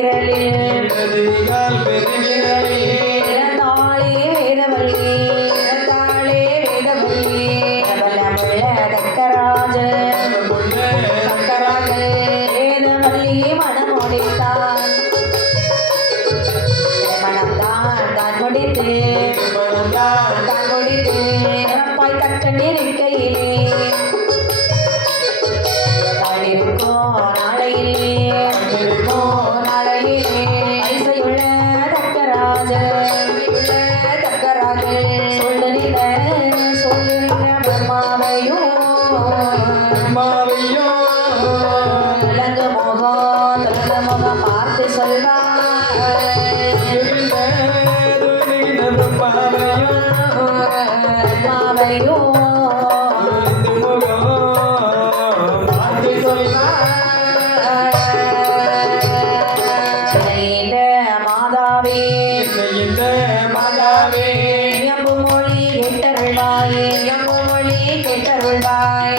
பெருவிரலில் இறந்தாளே வேதவல்லி பிரபலமுள்ள தக்கராஜன் வேதவல்லி மனமொழித்தான் மனம்தான் தான் முடித்து சிறப்பாய் தக்க நெருக்கையிலே நாளையிலே ஐசையுள்ள தக்கராஜன் சொல்லுகிற பிரம்மாவையும் திலங்கு முகம் பார்த்து சொல்வார் பிரம்மாவையும்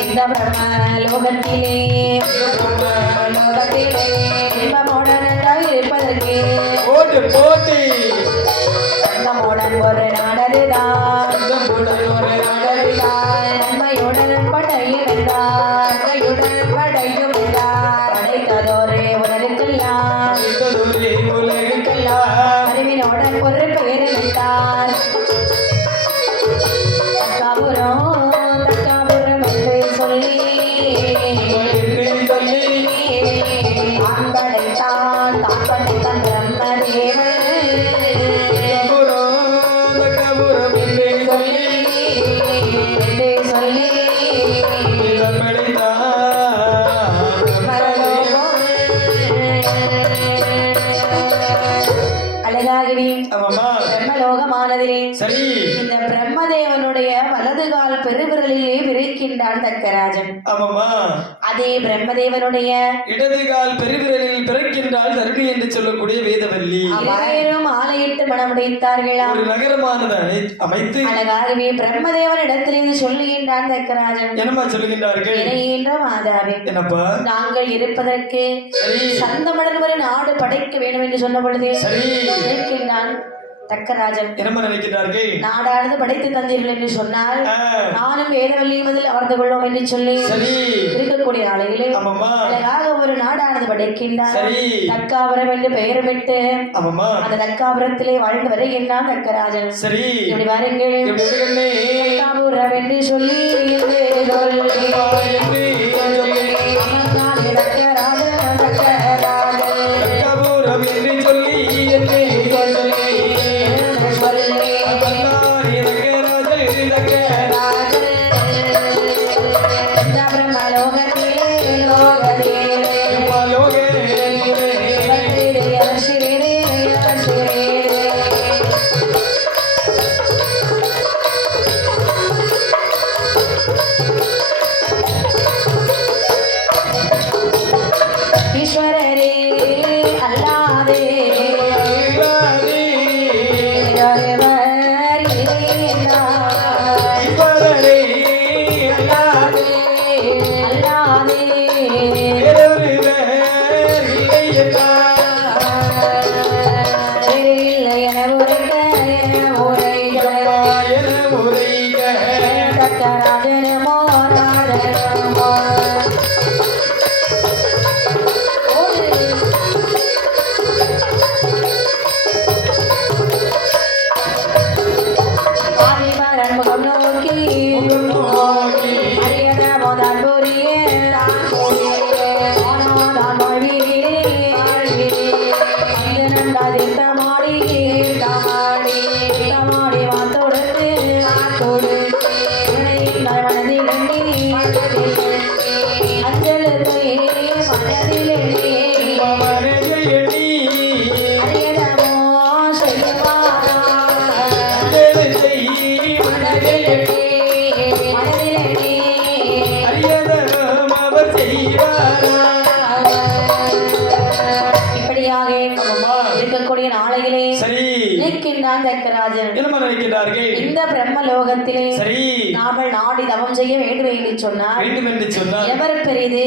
இந்த பிரம்மலோகத்திலே இன்பமுடன் இருப்பதற்கு இன்பமுடன் ஒரு நாடருதான் நன்மையுடன் படையும் என்றார் படைத்ததோரே உலகுக்கெல்லாம் அறிவினுடன் ஒரு பெயர் என்றார் பிரம்மலோகமானதிலே இந்த பிரம்மதேவனுடைய வலதுகால் பெருவிரலிலே விரைக்கின்றான் தக்கராஜன். அதே பிரம்மதேவனுடைய இடதுகால் பெருவிரலில் பிறக்கின்றாள் தருணி என்று சொல்லக்கூடிய வேதவல்லி. அவரும் ஆலையிட்டு மனமுடைத்தார்களா ஒரு நகரமானது அமைத்து அழகாகவே பிரம்மதேவன் இடத்திலிருந்து சொல்லுகின்றான் தக்கராஜன். என்னமா சொல்லுகின்றார்கள்? மாதாவே, என்னப்பா நாங்கள் இருப்பதற்கு சந்தமடன் ஒரு நாடு படைக்க வேண்டும் என்று சொன்ன பொழுது நினைக்கின்றான் தக்கராஜன். என்ன நினைக்கிறார்கள்? நாடானது படைத்து தந்தீர்கள் என்று சொன்னால் நானும் வேதவல்லியும் அதில் அமர்ந்து கொள்வோம் என்று சொல்லி இருக்கக்கூடிய நாளையிலே அழகாக ஒரு நாடானது படைக்கின்றார். தக்காபுரம் என்று பெயரிட்டு அந்த தக்காபுரத்திலே வாழ்ந்து வருகின்றான் தக்கராஜன். இப்படி வாருங்கள், தக்காபுரம் என்று சொல்லி ஆமாம்மா. இருக்கக்கூடிய நாளையிலே சரி நிற்கின்றான் தக்கராஜன். என்னமா நினைக்கிறார்கள்? இந்த பிரம்ம லோகத்திலே சரி நாமல் நாடி தவம் செய்ய வேண்டும் என்று சொன்னார். வேண்டும் என்று சொன்னால் எவர் பெரிது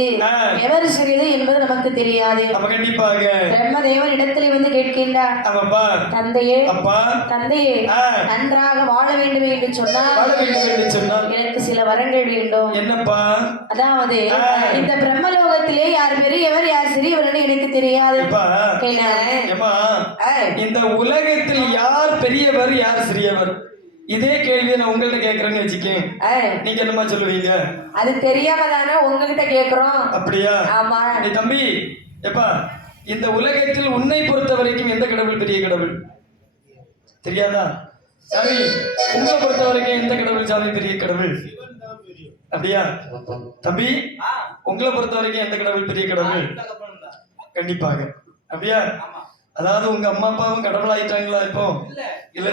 எவர் சிறிது என்பது நமக்கு தெரியாது. அப்ப கண்டிப்பாக பிரம்மதேவன் இடத்திலே வந்து கேட்கின்றார். ஆமாப்பா. தந்தையே அப்பா தந்தையே நன்றாக வாழ வேண்டும் என்று சொன்னால் வாழ வேண்டும் என்று சொன்னால் எனக்கு சில வரங்கள் வேண்டும். என்னப்பா? அதாவது இந்த பிரம்மலோகத்திலே யார் பெரியவர் யார் சிறியவர் என்று எனக்கு தெரியாது. ஏமா இந்த உலகத்தில் யார் பெரியவர் யார் சிறியவர் இதே கேள்வியை நான் உங்கள்ட்ட கேக்குறேன்னு வச்சுக்கேன். நீங்க என்னமா சொல்லுவீங்க? அது தெரியாம தானே உங்ககிட்ட கேக்குறோம். அப்படியா? ஆமா. நீ தம்பி எப்பா இந்த உலகத்தில் உன்னை பொறுத்த வரைக்கும் எந்த கடவுள் பெரிய கடவுள் தெரியாதா? சாமி உங்களை பொறுத்த வரைக்கும் எந்த கடவுள் சாமி பெரிய கடவுள்? அப்படியா தம்பி? உங்களை பொறுத்த வரைக்கும் எந்த கடவுள் பெரிய கடவுள்? கண்டிப்பாக. அப்படியா? அதாவது உங்க அம்மா அப்பாவும் கடவுள் ஆயிட்டாங்களா இப்போ? இல்ல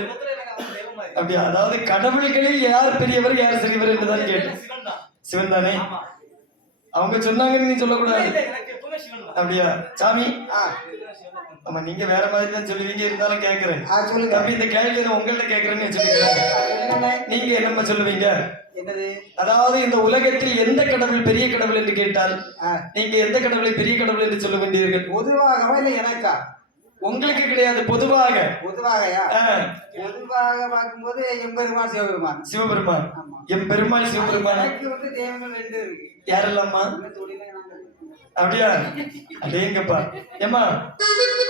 அப்படியா? அதாவது கடவுள்களில் யார் பெரியவர் யார் சிறியவர் என்றுதான் கேட்டேன். சிவன் தானே? அவங்க சொன்னாங்கன்னு நீ சொல்லக்கூடாது. அப்படியா சாமி? ஆமா நீங்க வேற மாதிரி தான் சொல்லுவீங்க, இருந்தாலும் கேட்கிறேன். தம்பி இந்த கேள்வி நான் உங்கள்ட்ட கேட்கிறேன்னு வச்சுருக்கேன். நீங்க என்னம்மா சொல்லுவீங்க? அதாவது இந்த உலகத்தில் எந்த கடவுள் பெரிய கடவுள் என்று கேட்டால் நீங்க எந்த கடவுளை பெரிய கடவுள் என்று சொல்ல வேண்டியீர்கள்? பொதுவாகவா இல்ல எனக்கா? உங்களுக்கு கிடையாது, பொதுவாக. பொதுவாகயா? பொதுவாக பார்க்கும்போது எம்பெருமான் சிவபெருமான். சிவபெருமான். எம்பெருமாள் சிவபெருமான். தேவங்கள் ரெண்டு இருக்கு. யாரெல்லாமா? அப்படியா? அடேங்கப்பா. ஏமா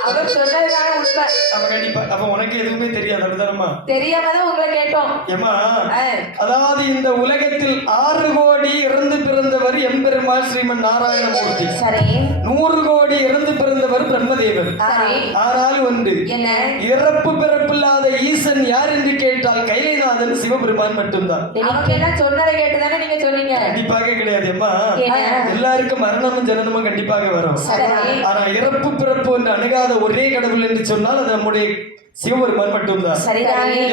அவர் சொன்னதுனால உண்மை. அப்ப கண்டிப்பா. அப்ப உனக்கு எதுவுமே தெரியாது அப்படிதானம்மா? தெரியாமதான் உங்களை கேட்டோம். ஏமா அதாவது இந்த உலகத்தில் 6 கோடி இறந்து பிறந்தவர் எம்பெருமாள் ஸ்ரீமன் நாராயணமூர்த்தி. சரி. 100 கோடி இறந்து பிறந்தவர் பிரம்மதேவர். ஆனால் ஒன்று என்ன? இறப்பு பிறப்பில்லாத ஈசன் யார் என்று கேட்டால் கைலைநாதன் சிவபெருமான் மட்டும்தான். சொன்னதை கேட்டுதானே நீங்க சொன்னீங்க? கண்டிப்பாக கிடையாது அம்மா. எல்லாருக்கும் மரணமும் ஜனனமும் கண்டிப்பாக வரும். ஆனா இறப்பு பிறப்பு என்று அணுகாத ஒரே கடவுள் என்று சொன்னால் அது நம்முடைய சிவபெருமான் மட்டும்தான்.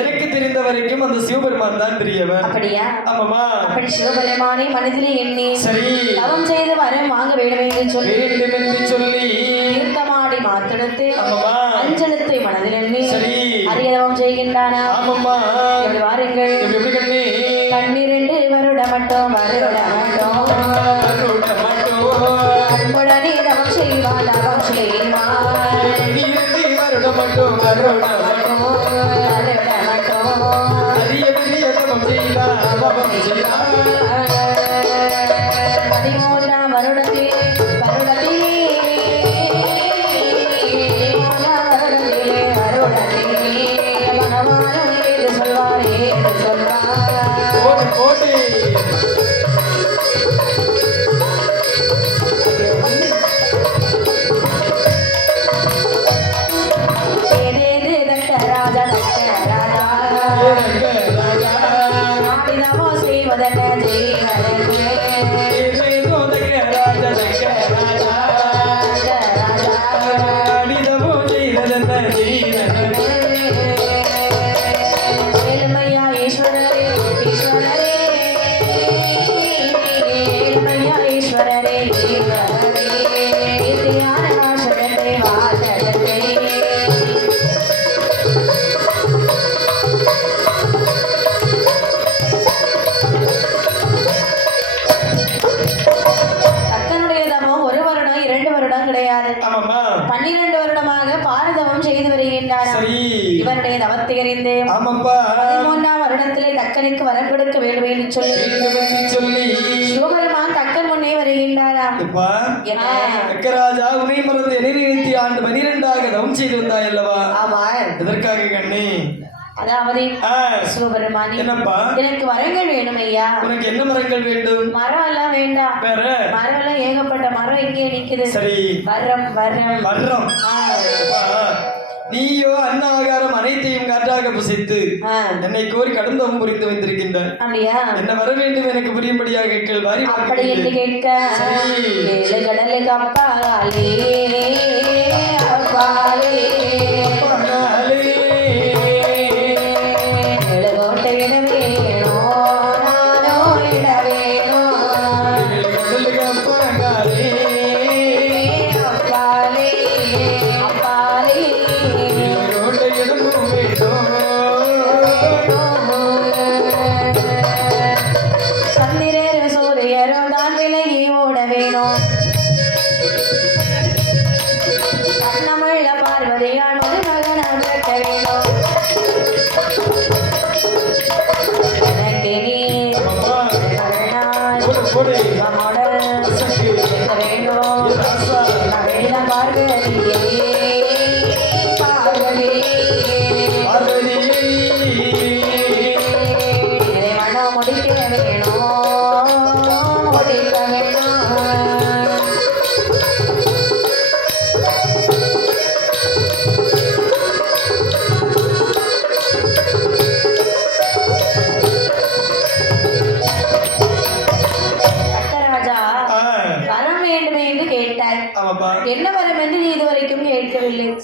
எனக்கு தெரிந்த வரைக்கும் அந்த சிவபெருமான் தான் பெரியவர். அப்படியா? ஆமாமா. அப்படி சிவபெருமானை மனதிலே எண்ணி சரி தவம் செய்து வரம் வாங்க வேண்டும் என்று சொல்லி தீர்த்தமாடி மாத்தெடுத்து அஞ்சலத்தை மனதில் எண்ணி அரிய தவம் செய்கின்றானா? ஆமாமா. எப்படி வாருங்கள். கண்ணிரண்டு வருட மட்டும் வருட மட்டும் அன்புடனே தவம் செய்வான் தவம் செய்வான் வருட மட்டும் வருட மட்டும் வருட மட்டும் அரிய பெரிய தவம் செய்வான் தவம் செய்வான் 13ஆம் வருடத்திலே மனவாரம் என்று சொல்வாரே என்று சொல்வார். கோட்டை கிடையாது. 12 வருடமாக பாரதவம் செய்து வருகின்றார். இவருடைய தவத்தை அறிந்து 13ஆம் வருடத்திலே தக்கனுக்கு வரம் கொடுக்க வேண்டும் என்று சொல்லி சிவபெருமான் தக்கன் முன்னே வருகின்றாராம். ராஜா உனை மறந்து எதிர்த்து ஆண்டு 12ஆக தவம் செய்து வந்தாய் அல்லவா? ஆமா. எதற்காக கண்ணே? அதாவது சிவபெருமானி எனக்கு வரங்கள் வேணும் ஐயா. உனக்கு என்ன மரங்கள் வேண்டும்? மரம் எல்லாம் வேண்டாம். வேற மரம் எல்லாம் ஏகப்பட்ட மரம் இங்கே நிக்குது. சரி வரம் வரம் வரம். நீயோ அன்ன ஆகாரம் அனைத்தையும் காற்றாக புசித்து என்னை கோரி கடந்தவும் புரிந்து வைத்திருக்கின்றாய். அப்படியா? என்ன வர வேண்டும் எனக்கு புரியும்படியாக கேட்கள். வாரி அப்படி என்று கேட்க ஏழு கடலுக்கு அப்பாலே அப்பாலே அப்பா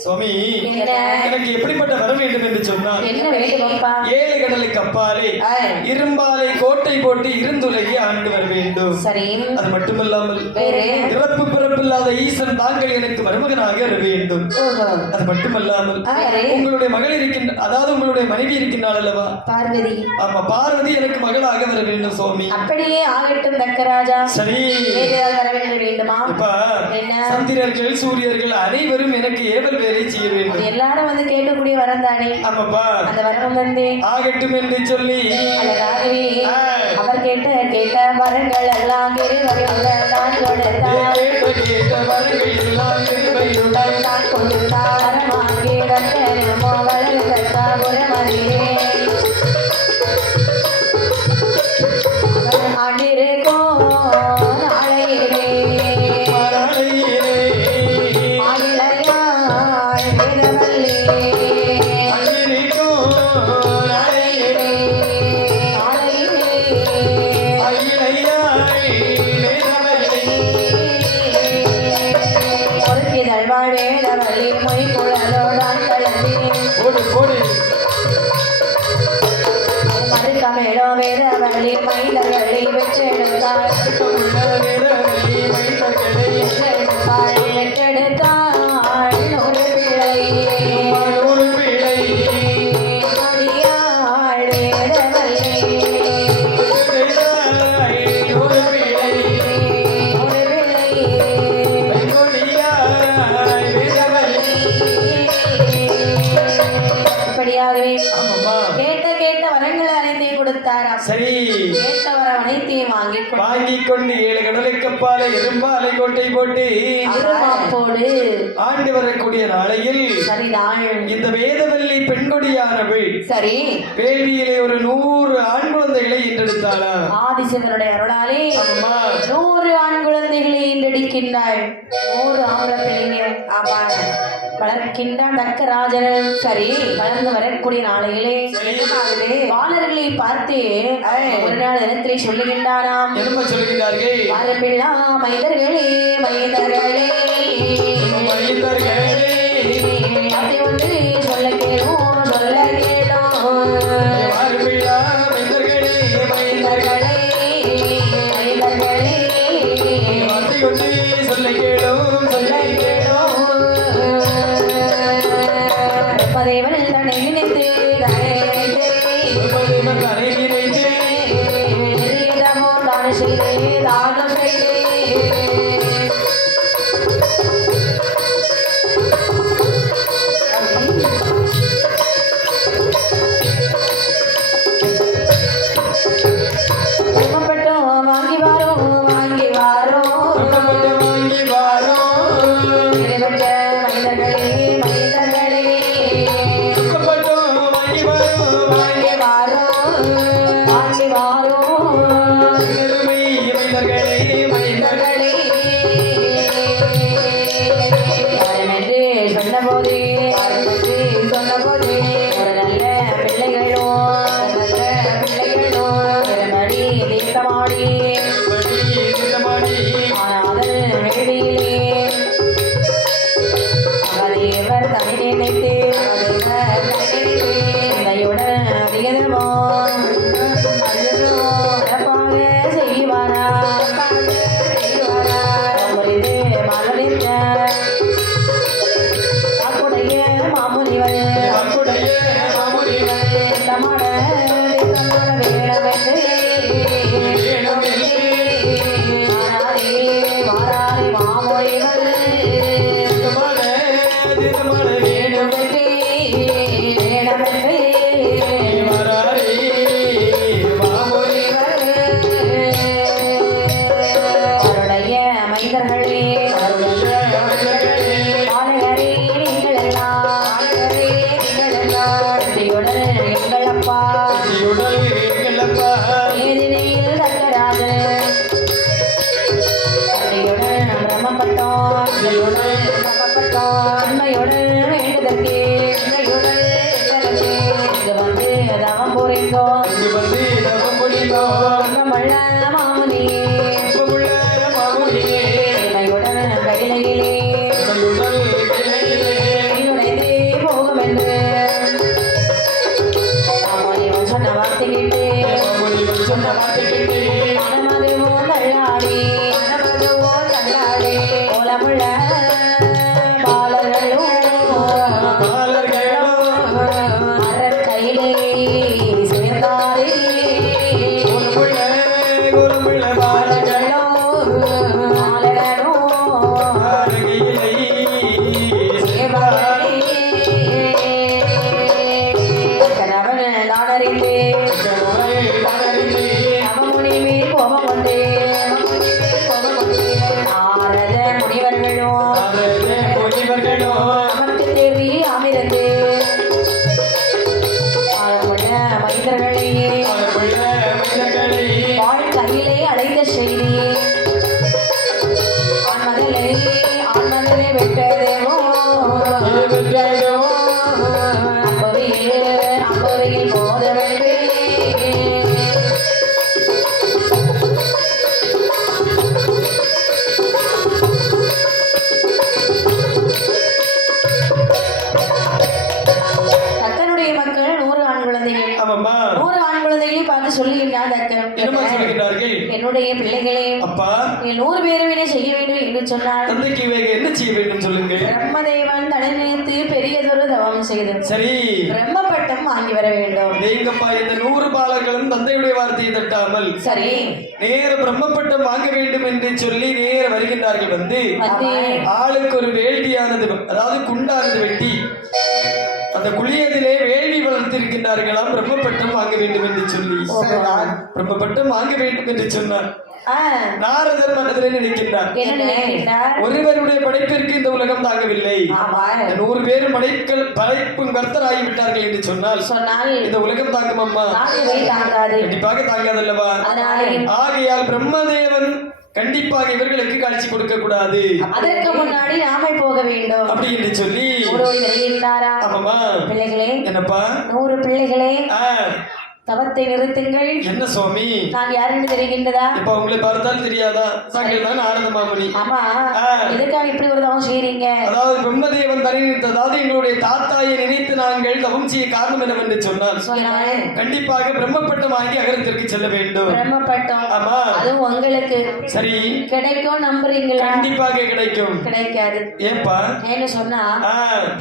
சுவாமி என்ன? எனக்கு எப்படிப்பட்ட வர வேண்டும் என்று சொன்னால் என்ன வேண்டும் அப்பா? 7 கடலுக்கு அப்பாலே இரும்பாலை கோட்டை போட்டு இருந்துலகி ஆண்டு வர வேண்டும். சரி. அது மட்டுமல்லாமல் வேறு? இறப்பு பிறப்பில்லாத ஈசன் தாங்கள் எனக்கு மருமகனாக வர வேண்டும். ஓஹோ. அது மட்டுமல்லாமல் வேறு? உங்களுடைய மகள் இருக்கின்ற, அதாவது உங்களுடைய மனைவி இருக்கின்றாள் அல்லவா? பார்வதி. ஆமா, பார்வதி எனக்கு மகளாக வர வேண்டும் சுவாமி. அப்படியே ஆகட்டும் தக்கராஜா. சரி. ஏதாவது வர வேண்டுமா? இப்ப என்ன? சந்திரர்கள் சூரியர்கள் அனைவரும் எனக்கு ஏவல் வேலை செய்ய வேண்டும். எல்லாரும் வந்து கேட்கக்கூடிய வரம் தானே? ஆமாப்பா. அந்த வரம் வந்து ஆகட்டும் என்று சொல்லி அழகாகவே அவர் கேட்ட வரங்கள் எல்லாம் கிருபையுடன் தான் கொடுத்தார். கேட்ட வரங்கள் எல்லாம் கிருபையுடன் தான் கொடுத்தார். வரமாகி ரத்தனமோ வளர்க்கத்தா புறமதியே ஆண்டிருக்கும் நாளையிலே ஆயிழையாய் வேதவல்லி வேதவல்லி மொய் குழலோடான் கலந்தி மறுக்கமேடோ வேதவல்லி மைதவல்லி பெற்றெடுத்தாள் பெற்றெடுத்தாள் ஒரு பிள்ளை கொடியாள் வேதவல்லி ஒரு இப்படியாகவே கேட்ட வரங்களை அனைத்தையும் கொடுத்தாராம். சரி. கேட்ட வரம் அனைத்தையும் வாங்கிக் கொண்டு 7 கடலுக்கு அப்பாலே இரும்பாலை கோட்டை போட்டு இருமாப்போடு ஆண்டு வரக்கூடிய நாளையில் சரிதான். இந்த வேதவல்லி பெண்கொடியானவள் சரி வேள்வியிலே ஒரு 100 ஆண் குழந்தைகளை ஈன்றெடுத்தாளா? ஆதிசிவனுடைய அருளாலே ஆமா. 100 ஆண் குழந்தைகளை ஈன்றெடுக்கின்றாள். 100 ஆம்பளை பிள்ளைங்க ஆமா வளர்க்கின்றான் தக்கராஜன். சரி வளர்ந்து வரக்கூடிய நாளையிலே பாலர்களை பார்த்து ஒரு நாள் தினத்திலே சொல்லுகின்றாராம். என்ன சொல்லுகிறார்கள்? வரப்பில்லா மைதர்களே மைதர்களே அதை ஒன்று சொல்ல கேளும் சொல்ல கேளும் வரப்பில்லா மைந்தர்களே மைதர்களே மைதர்களே அதை ஒன்று சொல்ல கேளும் சொல்ல கேளும் பதைவன் தன்னை நினைத்து தலை நினைத்து நிறியதமோ தான செய்தே தானம் செய்தே உமப்பட்டோம் வாங்கி வாரோம் வாங்கி வாரோம் வாங்கி வாரோம் நிறைவற்ற மைந்தர்களே மைந்தர்களே வாங்கி வாரோம் வாங்கி வாரோம் வாங்கி வாரோம் பெருமை மைந்தர்களே மைந்தர்களே யாருமென்று சொன்னபோது ஒரு நல்ல பிள்ளைகளும் பெருமடி தீர்த்தமாடி ஆனாதல் வேடியிலே அவதேவர் தனி நினைத்து இதையுடன் அதிகமோ சிறப்பாக செய்வாரா இது மகளிர் வாக்குடைய மாமுனிவர் தமட வேடமென்று மாறாரே மாமுனிவர் வேடமென்று வேடமென்று அவருடைய மைந்தர்களே ஆலயரே நீங்கள் எல்லாம் வெற்றியுடன் எங்கள் அப்பா ஏதினில் தக்கராஜன் வெற்றியுடன் பிரம்மப்பட்டோம் உண்மையுடன் வேண்டுதற்கே இங்கு வந்து தவம் புரிந்தோம் நம்மள்ள மாமுனியே இமையுடன் கையிலையிலே என்னுடைய பிள்ளைகளே அப்பா 100 பேரும் என்ன செய்ய வேண்டும் என்று சொன்னார். தந்தைக்கு இவைக என்ன செய்ய வேண்டும் சொல்லுங்க. பிரம்மதேவன் தலை நினைத்து பெரியதொரு தவம் செய்து சரி பிரம்ம பட்டம் வாங்கி வர வேண்டும். நீங்கப்பா இந்த 100 பாலர்களும் தந்தையுடைய வார்த்தையை தட்டாமல் சரி நேர பிரம்மப்பட்டம் வாங்க வேண்டும் என்று சொல்லி நேர வருகின்றார்கள். வந்து ஆளுக்கு ஒரு வேள்வியானது, அதாவது குண்டானது வெட்டி அந்த குளியதிலே வேள்வி வளர்த்திருக்கின்றார்களாம். பிரம்மப்பட்டம் வாங்க வேண்டும் என்று சொல்லி பிரம்மப்பட்டம் வாங்க வேண்டும் என்று சொன்னார். நாரதர் மனதில் நினைக்கின்றார், ஒருவருடைய படைப்பிற்கு இந்த உலகம் தாங்கவில்லை, 100 பேரும் படைப்பும் கர்த்தராகி விட்டார்கள் என்று சொன்னால் இந்த உலகம் தாங்கும் அம்மா, கண்டிப்பாக தாங்காதல்லவா. ஆகையால் பிரம்மதேவன் கண்டிப்பாக இவர்களுக்கு காட்சி கொடுக்க கூடாது, அதற்கு முன்னாடி நாமே போக வேண்டும் அப்படி என்று சொல்லி பிள்ளைகளே, என்னப்பா 100 பிள்ளைகளே தவத்தை நிறுத்துங்கள். என்ன சுவாமி, நான் யாருன்னு தெரிகின்றதா? இப்ப உங்களை பார்த்தால் தெரியாதா? தாங்கள் தான் ஆனந்த மாமுனி. ஆமா, எதுக்காக இப்படி ஒரு தவம் செய்றீங்க? அதாவது பிரம்மதேவன் தனி நினைத்து, அதாவது எங்களுடைய தாத்தாயை நினைத்து நாங்கள் தவம் செய்ய காரணம் என்னவென்று சொன்னால் கண்டிப்பாக பிரம்மப்பட்டம் வாங்கி அகரத்திற்கு செல்ல வேண்டும். பிரம்மப்பட்டம், ஆமா, அது உங்களுக்கு சரி கிடைக்கும் நம்புறீங்களா? கண்டிப்பாக கிடைக்கும். கிடைக்காது. ஏப்பா ஏன்னு சொன்னா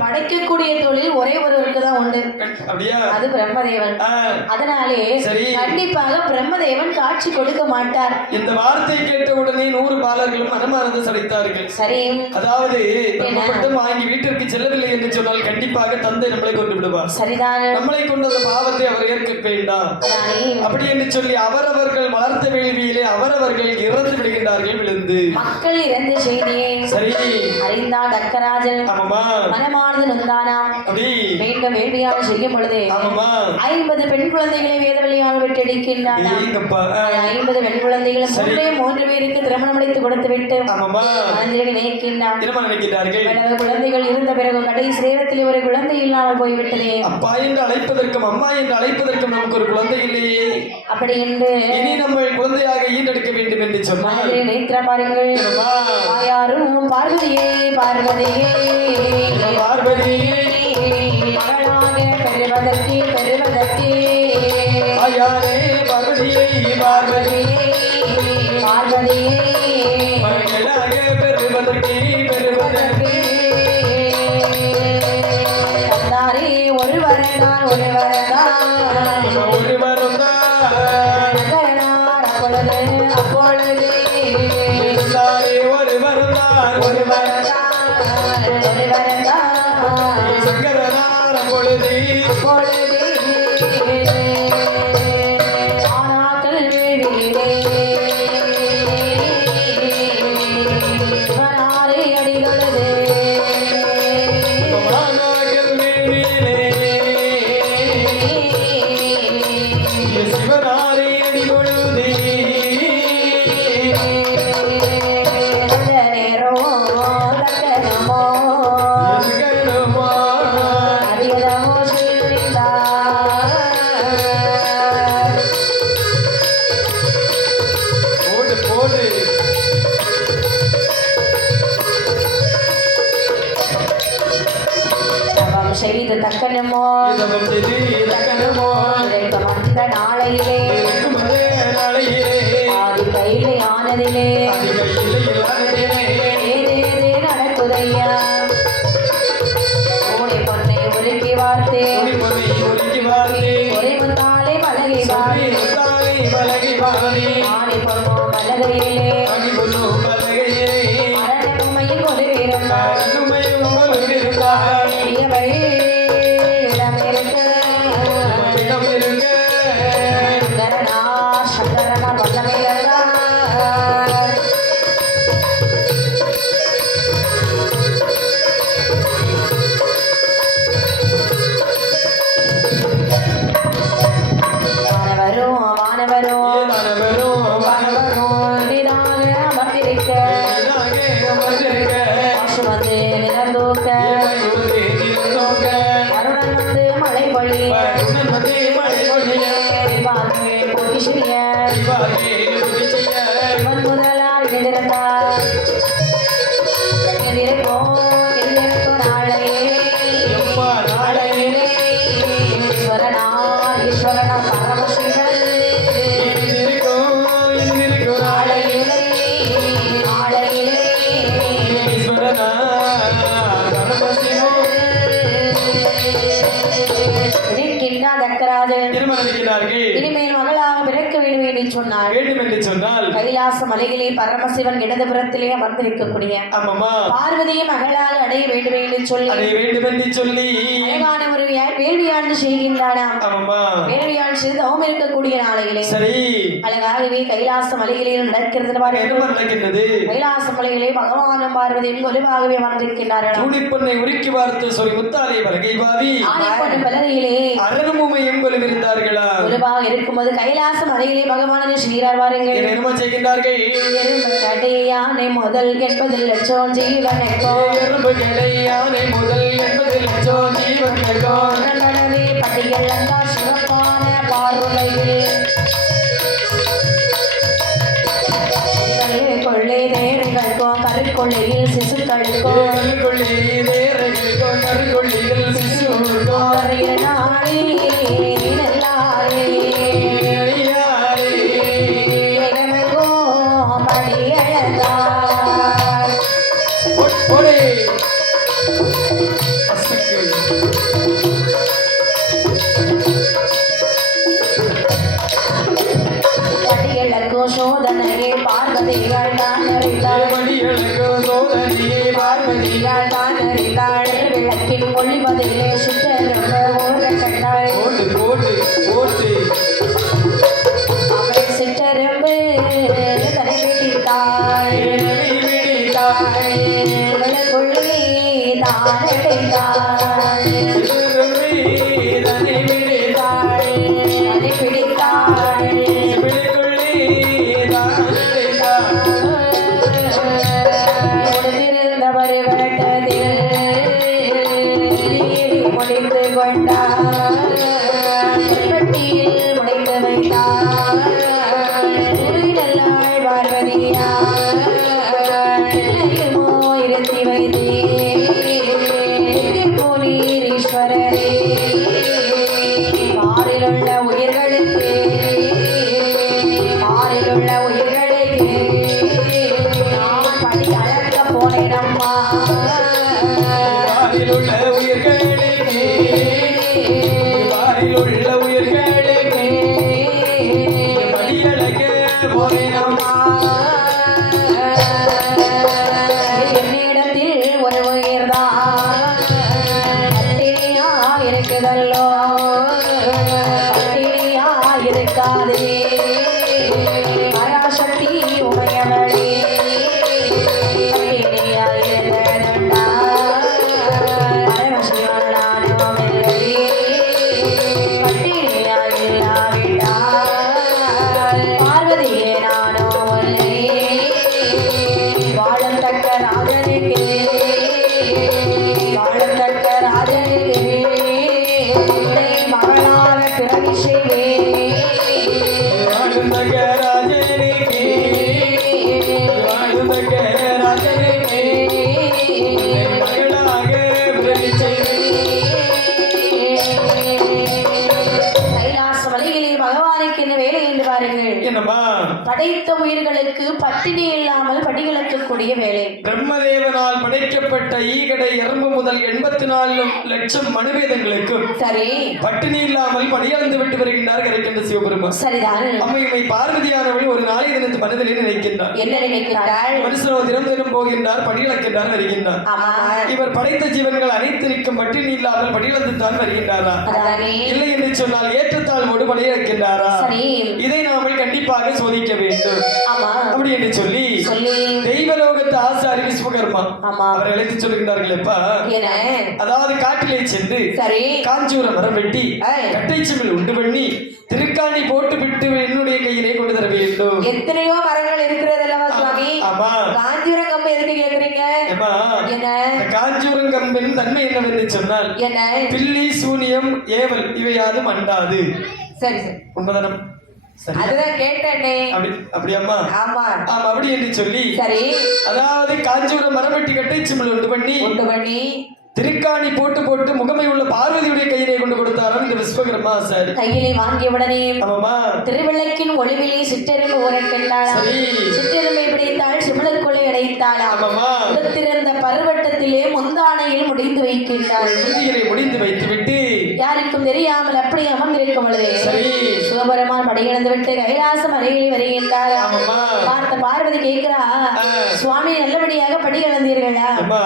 படைக்கக்கூடிய தொழில் ஒரே ஒருவருக்கு தான் உண்டு. அப்படியா? அது பிரம்மதேவன். அதனாலே கண்டிப்பாக பிரம்மதேவன் காட்சி கொடுக்க மாட்டார். இந்த வார்த்தை கேட்ட உடனே 100 பாலர்களும் மனமார்ந்து சடைத்தார்கள். சரி, அதாவது பிரம்மப்பட்டம் வாங்கி வீட்டிற்கு செல்லவில்லை என்று சொன்னால் கண்டிப்பாக தந்தை நம்மளை கொண்டு விடுவார். சரிதான், நம்மளை கொண்டு அந்த பாவத்தை அவர் ஏற்க வேண்டாம். அப்படி என்று சொல்லி அவரவர்கள் வளர்த்த வேள்வியிலே அவரவர்கள் இறந்து விடுகின்றார்கள். விழுந்து மக்கள் இறந்த செய்தியை சரி அறிந்தார் தக்கராஜன். மனமார்ந்து நொந்தானா. அப்படி மீண்டும் வேள்வியாக செய்யும் பொழுது 50 பெண் குழந்தைகளை வேதவழியாக விட்டெடுக்கின்றார். 50 பெண் குழந்தைகளும் 3 பேருக்கு திருமணம் அளித்து கொடுத்து விட்டு நினைக்கின்றார்கள். குழந்தைகள் இருந்த பிறகு கடைசி நேரத்தில் ஒரு குழந்தை இல்லாமல் போய்விட்டதே. அப்பா என்று அழைப்பதற்கும் அம்மா என்று அழைப்பதற்கும் நமக்கு ஒரு குழந்தை இல்லையே. அப்படி என்று இனி நம்ம குழந்தையாக ஈண்டெடுக்க வேண்டும் என்று சொன்னால் நினைக்கிற பாருங்கள். யாரும் பார்வதியே பார்வதியே பார்வதியே மகளாக பெறுவதற்கு ஆயாரே பார்வதியே பார்வதியே பார்வதியே மகளாக பெறுவதற்கு தந்தாரே ஒருவரதான் அப்பொழுது செய்து தக்கனமோ அந்த நாளையிலே ஆதி கையிலே ஆனதிலே ஏதேதே நடக்குதையா. ஓடி பொன்னை உருக்கி வார்த்தே ஒரே முத்தாலே பலகை வாரி ஆடி பொன்னோ பலகையிலே மரணமையில் ஒரு வீரந்தார் வரும் சொல்கிறார்கள் இனிமேல் மகளாக பிறக்க வேண்டும் என்று சொன்னார். வேண்டும் என்று சொன்னால் கைலாச மலையிலே பரமசிவன் இடதுபுறத்திலே அமர்ந்திருக்கக்கூடிய ஆமாமா பார்வதியை மகளாக அடைய வேண்டும் என்று சொல்லி அதை வேண்டும் என்று சொல்லி அழகான ஒரு வேள்வியாண்டு செய்கின்றானாம். ஆமாமா வேள்வியாண்டு செய்து தவம் இருக்கக்கூடிய நாளையிலே சரி அழகாகவே கைலாச மலையிலே நடக்கிறது. என்ன நடக்கின்றது? கைலாச மலையிலே பகவானும் பார்வதியும் ஒருவாகவே அமர்ந்திருக்கின்றார்கள். சூடிப்பொன்னை உருக்கி பார்த்து சொல்லி முத்தாரை வலகை பாவி ஆனைப்பொன் பலகையிலே அரணுமையும் கொலுவிருந்தார்களா? ஒருவாக இருக்கும்போது கைலாச மலையிலே பகவானது ஸ்ரீரார் வாருங்கள். என்ன செய்கின்றார்கள்? யானை முதல் 80 லட்சம் ஜீவனுக்கோ எறும்பு கடை யானை முதல் 80 லட்சம் ஜீவனுக்கோ கடலே பட்டியல் அந்த சிவப்பான பார்வையில் கொள்ளை தேரைகளுக்கோ கருக்கொள்ளையில் சிசுக்களுக்கோ கருக்கொள்ளியில் சிசுக்கோ நாளே நல்லாரே சோதனையே பார்வதிகள் தான் அறிந்தாள் விளக்கின் ஒளிவதிலே சுற்றெரும்பு ஓட கண்டாள். அவள் சிற்றெரும்பு தலை பிடித்தாள் உடலுக்குள்ளே தான் அடைந்தாள் தலை பிடித்தாள் முடிந்திருந்தவர் விரட்டதில் முடித்து கொண்டார் பெட்டியில் முடித்து வைத்தார் நல்லாள் பார்வதியார் இருத்தி வைத்தே போலீஸ்வரரே பாரிலுள்ள உயிர்களுக்கு நான் படி அளக்க போனேனம்மா என்னிடத்தில் ஒரு உயிர்தான் பட்டினியா இருக்குதல்லோ பட்டினியா இருக்காதே பராசக்தி உமையவளே பட்டினியா இருந்ததண்டா பரமசிவனானோமில்லை பட்டினியா இல்லாவிட்டால் பார்வதியே நானோ இல்லை வாழத்தக்க ராஜனுக்கு மகளாக பிறவி செய்வேன் கைலாச மலையிலே பகவானுக்கு என்ன வேலை என்று பாருங்கள். என்னம்மா? படைத்த உயிர்களுக்கு பட்டினி இல்லாமல் படிகளக்கக்கூடிய வேலை. பிரம்மதேவனால் படைக்கப்பட்ட ஈகடை எறும்பு முதல் 84 லட்சம் மனுவேதங்களுக்கும் சரி பட்டினி இல்லாமல் படியளந்து விட்டு வருகின்றார் கிடைக்கின்ற சிவபெருமான். சரிதான். அம்மையுமை பார்வதியானவள் ஒரு நாளை தினத்து மனதிலே நினைக்கின்றார். என்ன நினைக்கிறாள்? மனுஷனோ தினம் தினம் போகின்றார், படியளக்கின்றார், வருகின்றார். இவர் படைத்த ஜீவன்கள் அனைத்திற்கும் பட்டினி இல்லாமல் படியளந்து தான் வருகின்றாரா? இல்லை என்று சொன்னால் ஏற்றத்தாழ்வோடு படியளக்கின்றாரா? இதை நாமல் கண்டிப்பாக சோதிக்க வேண்டும் அப்படி என்று சொல்லி தெய்வலோகத்து ஆசாரி விஸ்வகர்மா அவர் அழைத்து சொல்லுகின்றார்கள். எப்ப அதாவது காட்டிலே சென்று காஞ்சூர மரம் வெட்டி கட்டை சிமிழ் உண்டு பண்ணி திருக்காணி போட்டு விட்டு என்னுடைய கையிலே கொண்டு தர வேண்டும். எத்தனையோ மரங்கள் இருக்கிறது அல்லவா சுவாமி? ஆமா. காஞ்சூரம் கம்பு எதுக்கு கேக்குறீங்க? என்ன காஞ்சூரம் கம்பின் தன்மை என்னவென்று சொன்னால் என்ன பில்லி சூனியம் ஏவல் இவையாது மண்டாது. சரி சரி உண்மைதானம். அதுதான் கேட்டேனே. அப்படியாம்மா? ஆமா ஆமா அப்படி என்று சொல்லி சரி அதாவது காஞ்சூரம் மரம் வெட்டி கட்டை சிமிழ் உண்டு பண்ணி திருக்காணி போட்டு போட்டு முகமை உள்ள பார்வதியுடைய கையிலே கொண்டு கொடுத்தாராம் இந்த விஸ்வகர்மா ஆசாரி. கையிலே வாங்கிய உடனே திருவிளக்கின் ஒளிவிலே சிற்றெரும்பு ஊரக்கெண்டாளாம். சிற்றெரும்பை பிடித்தாள், சிமிழற்கொலை அடைத்தாளாம். கொடுத்திருந்த பருவட்டத்திலே முந்தானையில் முடிந்து வைக்கின்றாள். முடிந்து வைத்துவிட்டு யாருக்கும் தெரியாமல் அப்படி அமர்ந்திருக்கும் பொழுது சிவபெருமான் படையிழந்து விட்டு கைலாசம் அருகில் வருகின்றார். ஆமாம்மா. பார்த்த பார்வதி கேட்கிறா, சுவாமி நல்லபடியாக படி இழந்தீர்களா? அம்மா,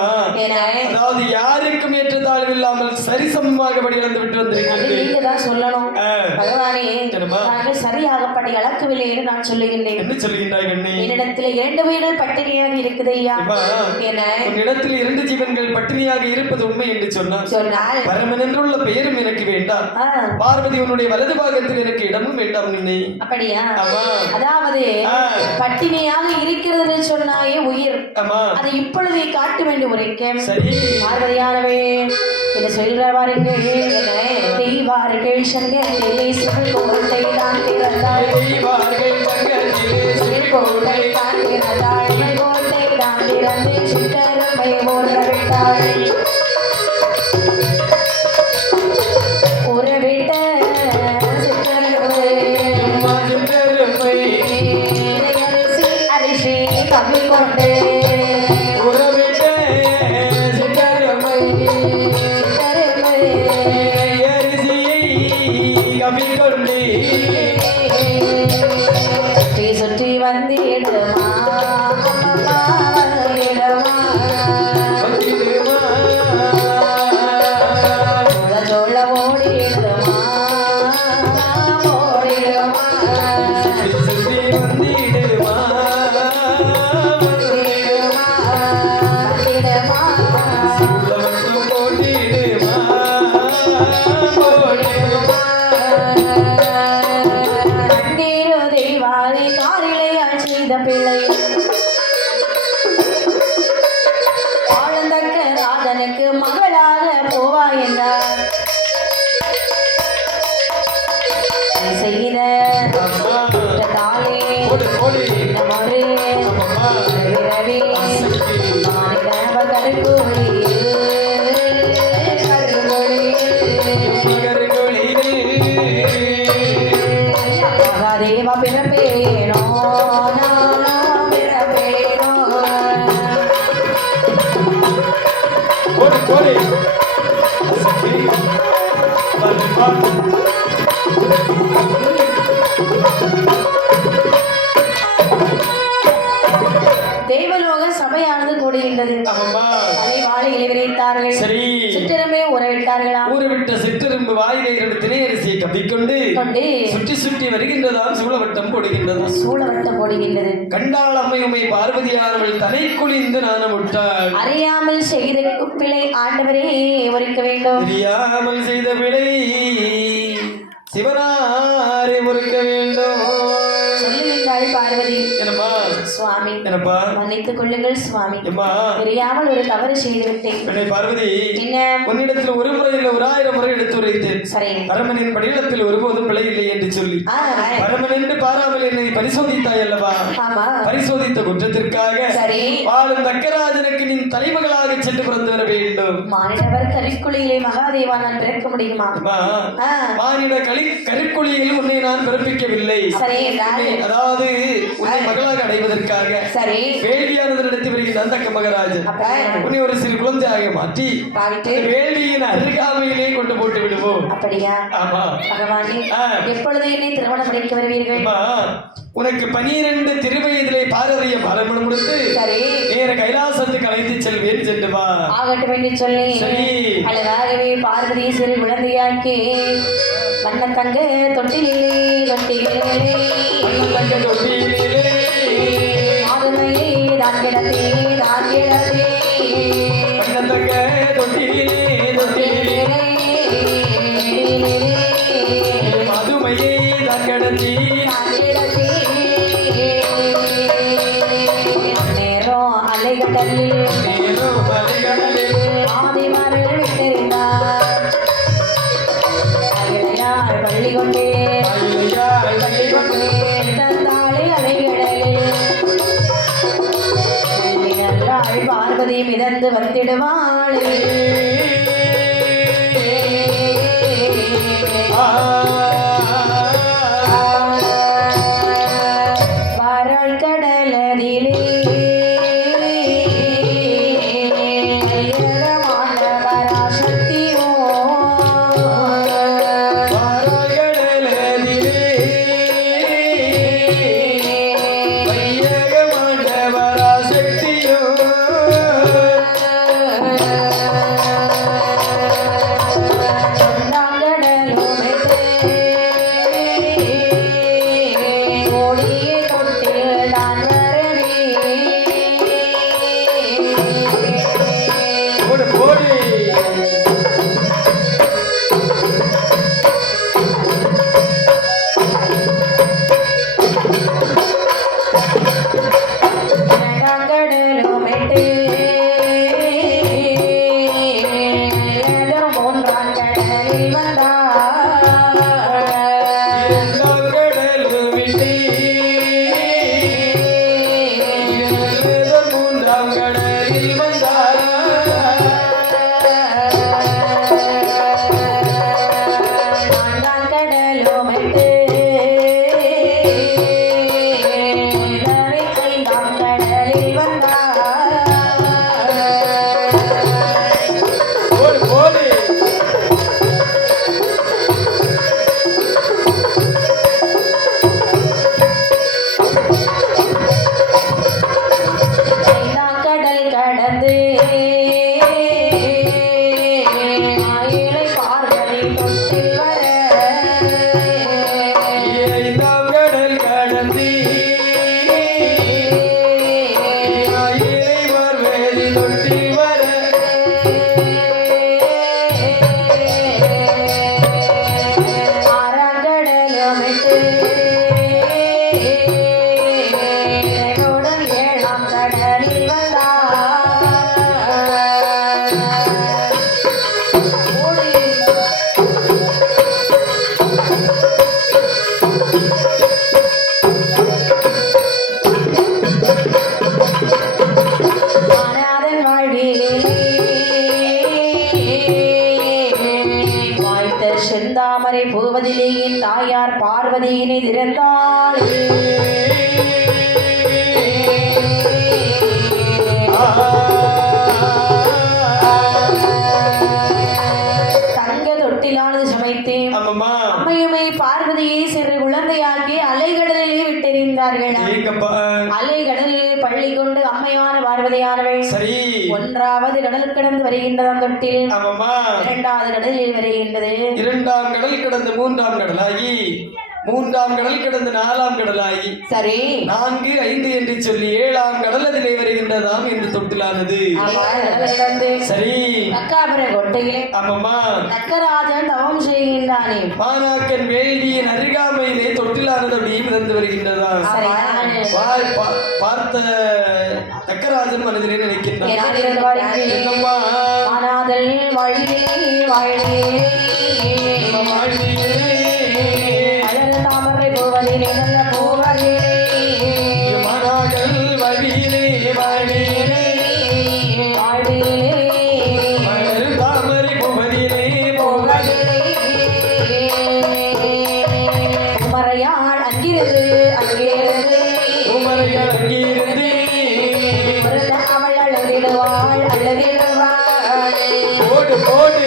என அதாவது யாருக்கும் ஏற்ற தாழ்வு இல்லாமல் சரிசமமாக படி இழந்து விட்டு வந்திருக்கிறேன். நீங்க தான் சொல்லணும். பகவானே, என்னம்மா? நாங்கள் சரியாக படி அளக்கவில்லை என்று நான் சொல்லுகின்றேன். என்ன சொல்லுகின்றாய் கண்ணே? என்னிடத்தில் 2 உயிர்கள் பட்டினியாக இருக்குது ஐயா. அம்மா, என உன்னிடத்தில் 2 ஜீவன்கள் பட்டினியாக இருப்பது உண்மை என்று சொன்னார். சொன்னால் பரமன் என்றுள்ள பெயரும் எனக்கு வேண்டாம். பார்வதி உன்னுடைய வலது பாகத்தில் எனக்கு இடமும் வேண்டாம் நின்னை. அப்படியா? ஆமா. அதாவது பட்டினியாக இருக்கிறது சொன்னாயே உயிர். ஆமா. அதை இப்பொழுதே காட்ட வேண்டும் உரைக்க. சரி. பார்வதியானவே இதை சொல்றவாருங்கள். தெய்வார்கள் சங்கத்திலே சிவகோட்டை தான் திறந்தாள். தெய்வார்கள் சங்கத்திலே சிவகோட்டை தான் திறந்தாள். கோட்டை தான் திறந்து சித்தரமை ஓடவிட்டாள். உறவிட்ட சித்தரமை அரிசி கம்மி கொண்டு சுற்றி வந்திடுமா சோழ ஓடிடுமா ஓடிடுமா பிள்ளை ஆழ்ந்தக்க ராஜனுக்கு மகளாக போவா என்றார். செய்த தாயே மறு இரவி மாநில தேவ பிறப்பேனோ தேவலோக சபையானது கூடுகின்றது. வாழை இளைவித்தார்கள். சிற்றெரும்பே உறவிட்டார்களா? ஊறவிட்ட சிற்றெரும்பு வாயிலை 2 திணையரிசியை கவ்விக்கொண்டு சுற்றி சுற்றி வருகின்றதால் சூழவட்டம் போடுகின்றதா? சூழவட்டம் போடுகின்றது. கண்டாள் அம்மையுமை பார்வதியானவள் தலை குளிந்து நாணமுட்டாள். அறியாமல் செய்த பிழை ஆண்டவரே உரைக்க வேண்டும். அறியாமல் செய்த பிழை சிவனாரே முறுக்க வேண்டும் சொல்லுகின்றாள் பார்வதி. என்னப்பா சுவாமி, என்னப்பா மன்னித்துக் கொள்ளுங்கள் சுவாமி. அம்மா, தெரியாமல் ஒரு தவறு செய்து விட்டேன். பார்வதி, என்ன? உன்னிடத்தில் ஒரு முறை இல்லை 1000 முறை எடுத்துரைத்தேன். சரி. பரமனின் படியிடத்தில் ஒருபோதும் பிழை இல்லை என்று சொல்லி பரமன் என்று பாராமல் என்னை பரிசோதித்தாய் அல்லவா? பரிசோதித்த குற்றத்திற்காக சரி வாழும் தக்கராஜனுக்கு நீ தலைமகளாக சென்று பிறந்து வர வேண்டும். மானிடவர் கரிக்குழியிலே மகாதேவா நான் பிறக்க முடியுமா? மானிட கரிக்குழியில் உன்னை நான் பிறப்பிக்கவில்லை. சரி. அதாவது உன்னை மகளாக அடைவதற்காக சரி வேள்வியானது நடத்தி வருகிறான் தக்க மகராஜன். உன்னை ஒரு சிறு குழந்தையாக மாற்றி வேள்வியின் அருகாமையிலே கொண்டு போட்டு விடுவோம். அப்படியா? ஆமா. பகவானே, எப்பொழுது என்னை திருமணம் முடிக்க வருவீர்கள்? உனக்கு 12 திருவயதிலே பாரதிய பாலமணம் கொடுத்து சரி நேர கைலாசத்துக்கு அழைத்து செல்வேன். சென்று வா. ஆகட்டும் என்று சொல்லி அழகாகவே பார்வதி சிறு குழந்தையாக்கி வண்ணத்தங்க தொட்டிலே ஆதுமையை தான் கிடத்தே வண்ணத்தங்க தொட்டிலே மதுமையை தான் கிடத்தி நேரம் அலைகடலில் ஆதிமார்கள் விட்டிருந்தார். பள்ளி கொண்டே தந்தாளே அலைகளை கடலில் வந்தார் இரண்டாம் கடல் விட்டு மூன்றாம் கடலில் வந்தார் நான்காம் கடலும் விட்டு ஐந்தாம் கடலில் வந்தார் போடு போடு ஐந்தாம் கடல் கடந்து ஆயிலை பார்வதி தொட்டில் வர ஐந்தாம் கடல் கடந்து ஆயிரைவர் வேதி தொட்டில் வர ஆறாம் கடலும் விட்டு உடன் ஏழாம் கடலில் வந்தார் ஓடி மானாதன் வாழ்விலே வாய்த்த செந்தாமரை பூவதிலேயின் தாயார் பார்வதியினை திறந்தாள் தங்க தொட்டிலானது சமைத்தேன் ஆமாம்மா அம்மையுமை பார்வதியை சிறு குழந்தையாக்கி அலைகடலிலே விட்டெறிந்தார்கள் ஏங்கப்பா அலைகடலில் பள்ளி கொண்டு அம்மையான பார்வதியானவள் சரி ஒன்றாவது கடல் கடந்து வருகின்றது அந்த தொட்டில் ஆமாம்மா இரண்டாவது கடலில் வருகின்றது இரண்டாம் கடல் கடந்து மூன்றாம் கடலாகி மூன்றாம் கடல் கடந்து நாலாம் கடலாகி சரி 4, 5 என்று சொல்லி 7ஆம் கடல் அதிலே வருகின்றதாம் இந்த தொட்டிலானது ஆமா, கடல் கடந்து சரி தக்காபுர கோட்டையிலே ஆமாம்மா தக்கராஜன் தவம் செய்கின்றானே மாணாக்கன் வேள்வியின் அருகாமையிலே தொட்டிலானது அப்படியே மிதந்து வருகின்றதாம் பார்த்த தக்கராஜன் மனதிலே நினைக்கின்றான் என்னம்மா மானாதல் வழியே வாழே அழகு தாமரை பூவதிலே நல்ல பூவதிலே மாணாக்கன் வழியிலே வாழியிலே வாழிலே மலர் தாமரை புவதிலே போவதிலே குமரையாள் அங்கிருந்து அங்கிருந்து உமரைகள் அங்கிருந்து அவள் அழுதிடுவாள் அழுதிடுவாள் போடு போடு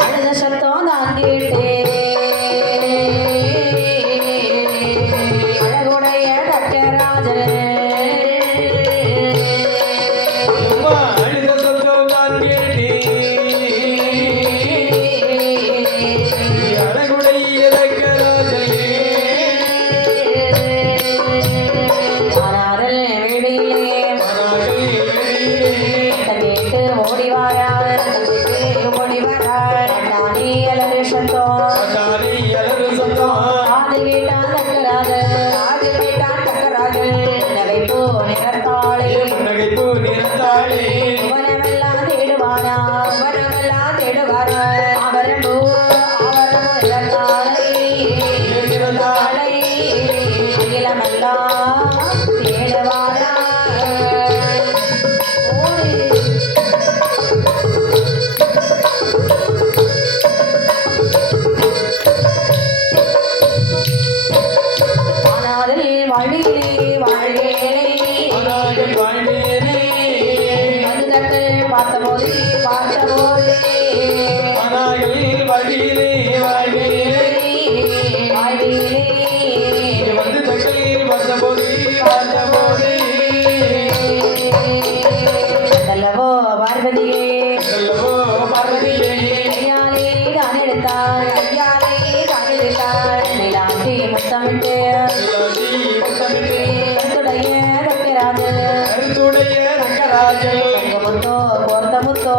அழுத சத்தம் நான் கேட்டேன் அழகுடைய தக்கராஜன் அம்மா அழுத சத்தம் நான் கேட்டேன் அழகுடைய தக்கராஜனே ஆனாரல் வேடியிலே தன்னிட்டு ஓடிவாராள் ஓடிவாராள் நானே அழகு சத்தம் காது கேட்டான் தக்கராஜன் காது கேட்டான் தக்கராஜன் நகைப்போ நிறத்தாளே வனமெல்லாம் தேடுவானா வனமெல்லாம் தேடுவானா அவரம்பூ அவரம் இறந்தாளை இறந்தாளை அகிலமெல்லாம் தேடுவானா ஓடி ஆனாதில் வழியிலே வாழ்வேனே மனிதர்கள் பார்த்தபோது பார்த்தபோது வழியிலே வாழ்விலே வாழ்விலே வந்து தக்கையில் வந்தபோது பார்த்தபோது நல்லவோ பார்வதியே சொல்லவோ பார்வதியே கையாலே தான் எடுத்தாள் கையாலே தான் எடுத்தாள் நிலாட்டி முத்தமிட்டு முத்தமிட்டு கருத்துடைய தக்கராஜன் கருத்துடைய ரங்கராஜன் முத்தோ பொருந்த முத்தோ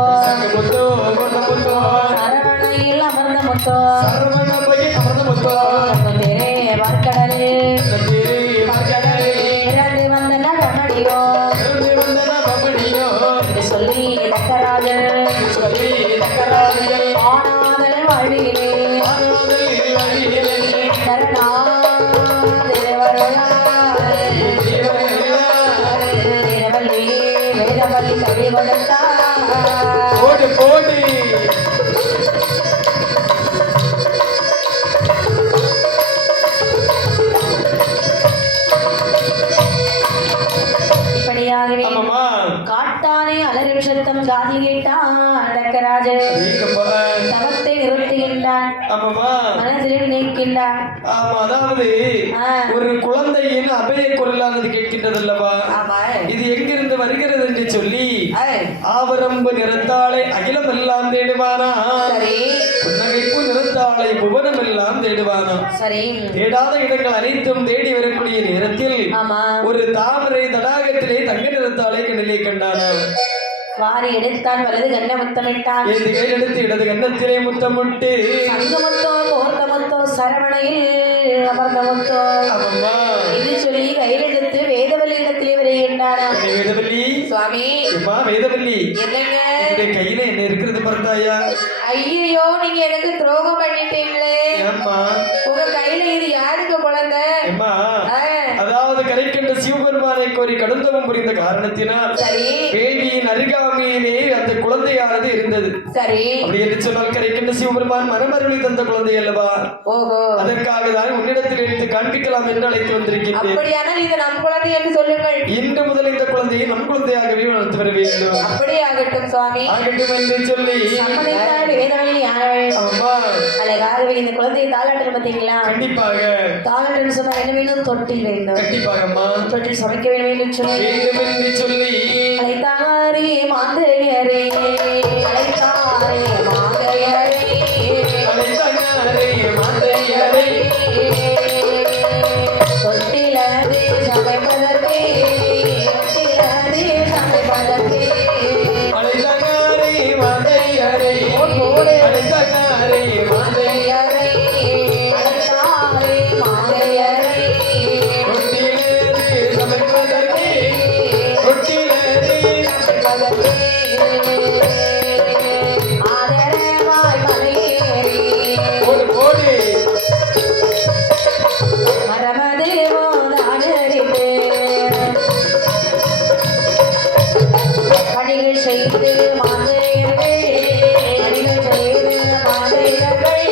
முத்தோ பொருந்த முத்தோ சரவணையில் அமர்ந்த முத்தோ சரவண பையன் அமர்ந்த முத்தோ பேரே வார்க்கடல் பார்க்கடலே கொடுத்தார் போடு போடு இப்படியாகவே ஆமாமா காட்டானே அலறும் சத்தம் காதில் கேட்டான் தக்கராஜன் நீங்கப்பா தவத்தை நிறுத்துகின்றான் ஆமாமா மனதில் நினைக்கின்றான் ஆமா அதாவது ஒரு குழந்தையின் அபய குரலானது கேட்கின்றது அல்லவா ஆமா இது எங்கிருந்து வருகிறது என்று சொல்லி ஆவரம்பு நிறத்தாளை அகிலம் எல்லாம் தேடுவானா சரி புன்னகைப்பு நிறத்தாளை புவனம் எல்லாம் தேடுவானா சரி தேடாத இடங்கள் அனைத்தும் தேடி வரக்கூடிய நேரத்தில் ஆமா ஒரு தாமரை தடாகத்திலே தங்க நிறத்தாளை கண்ணிலே கண்டானா வாரி எடுத்தான் வலது கண்ண முத்தமிட்டான் இடது கை எடுத்து இடது கண்ணத்திலே முத்தமிட்டு சங்கமுத்தோ கோர்த்தமுத்தோ சரவணையில் அமர்ந்தமுத்தோ ஆமாம்மா என்று சொல்லி கையில் எடுத்து வேதவல்லி இடத்திலே வருகின்றானாம் வேதவல்லி சுவாமி அம்மா வேதவல்லி என்னங்க இந்த கையில என்ன இருக்கிறது பார்த்தாயா ஐயோ நீங்க எனக்கு துரோகம் பண்ணிட்டீங்களே ஏம்மா உங்க கையில இது யாருக்கு குழந்தை அம்மா ஆ, அதாவது கரைக்கின்ற சிவபெருமானை கோரி கடந்தவம் புரிந்த காரணத்தினால் சரி வேள்வியின் அருகாமையிலே அந்த குழந்தையானது இருந்தது சரி அப்படி என்று சொன்னால் கரைக்கின்ற சிவபெருமான் மனமருளி தந்த குழந்தை அல்லவா ஓஹோ அதற்காக தான் உன்னிடத்தில் எடுத்து காண்பிக்கலாம் என்று அழைத்து வந்திருக்கின்றேன் அப்படியானால் இது நம் குழந்தை என்று சொல்லுங்கள் இன்று முதல் இந்த குழந்தையை நம் குழந்தையாகவே வளர்த்து வர வேண்டும் அப்படி ஆகட்டும் சுவாமி ஆகட்டும் என்று சொல்லி சம்மதித்தாள் வேதவல்லி யானவள் அம்மா அழகாகவே இந்த குழந்தையை தாளாட்டு பார்த்தீங்களா கண்டிப்பாக தாளாட்டு சொன்னா என்ன வேணும் தொட்டில் வேண்டும் கண்டிப்பாக அம்மா தொட்டில் சமைக்க வேண்டும் என்று சொல்லி வேண்டும் என்று சொல்லி அழைத்தாரே மாந்தையரே அழைத்தாரே மாந்தையரே அழைத்தாரே மாந்தையரே தொட்டிலதே சமைப்பதற்கே தொட்டிலதே சமைப்பதற்கே அழைத்தாரே மாந்தையரே அழைத்தாரே மாந்தையரே அழைத்தாரே மாந்தையரே தொட்டிலே சமைப்பதற்கே தொட்டிலே ஆதரவாய் மலையேறி போடு போடு மரமதேவோ நாடறிந்து பணிகள் செய்து மாந்தையர்கள் பணிகள் செய்து மாந்தையர்கள்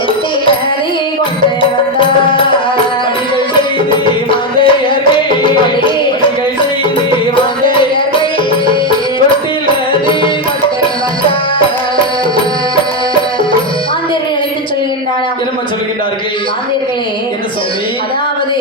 தொட்டிலதை கொண்டு வந்தார் பணிகள் செய்து மாந்தையரே பணிகள் செய்து மாந்தையரே தொட்டிலே மாந்தியர்கள் அழைத்துச் சொல்கின்றாராம் என்னம்மா சொல்கின்றார்கள் மாந்தியர்களே என்ன சொல்லி அதாவது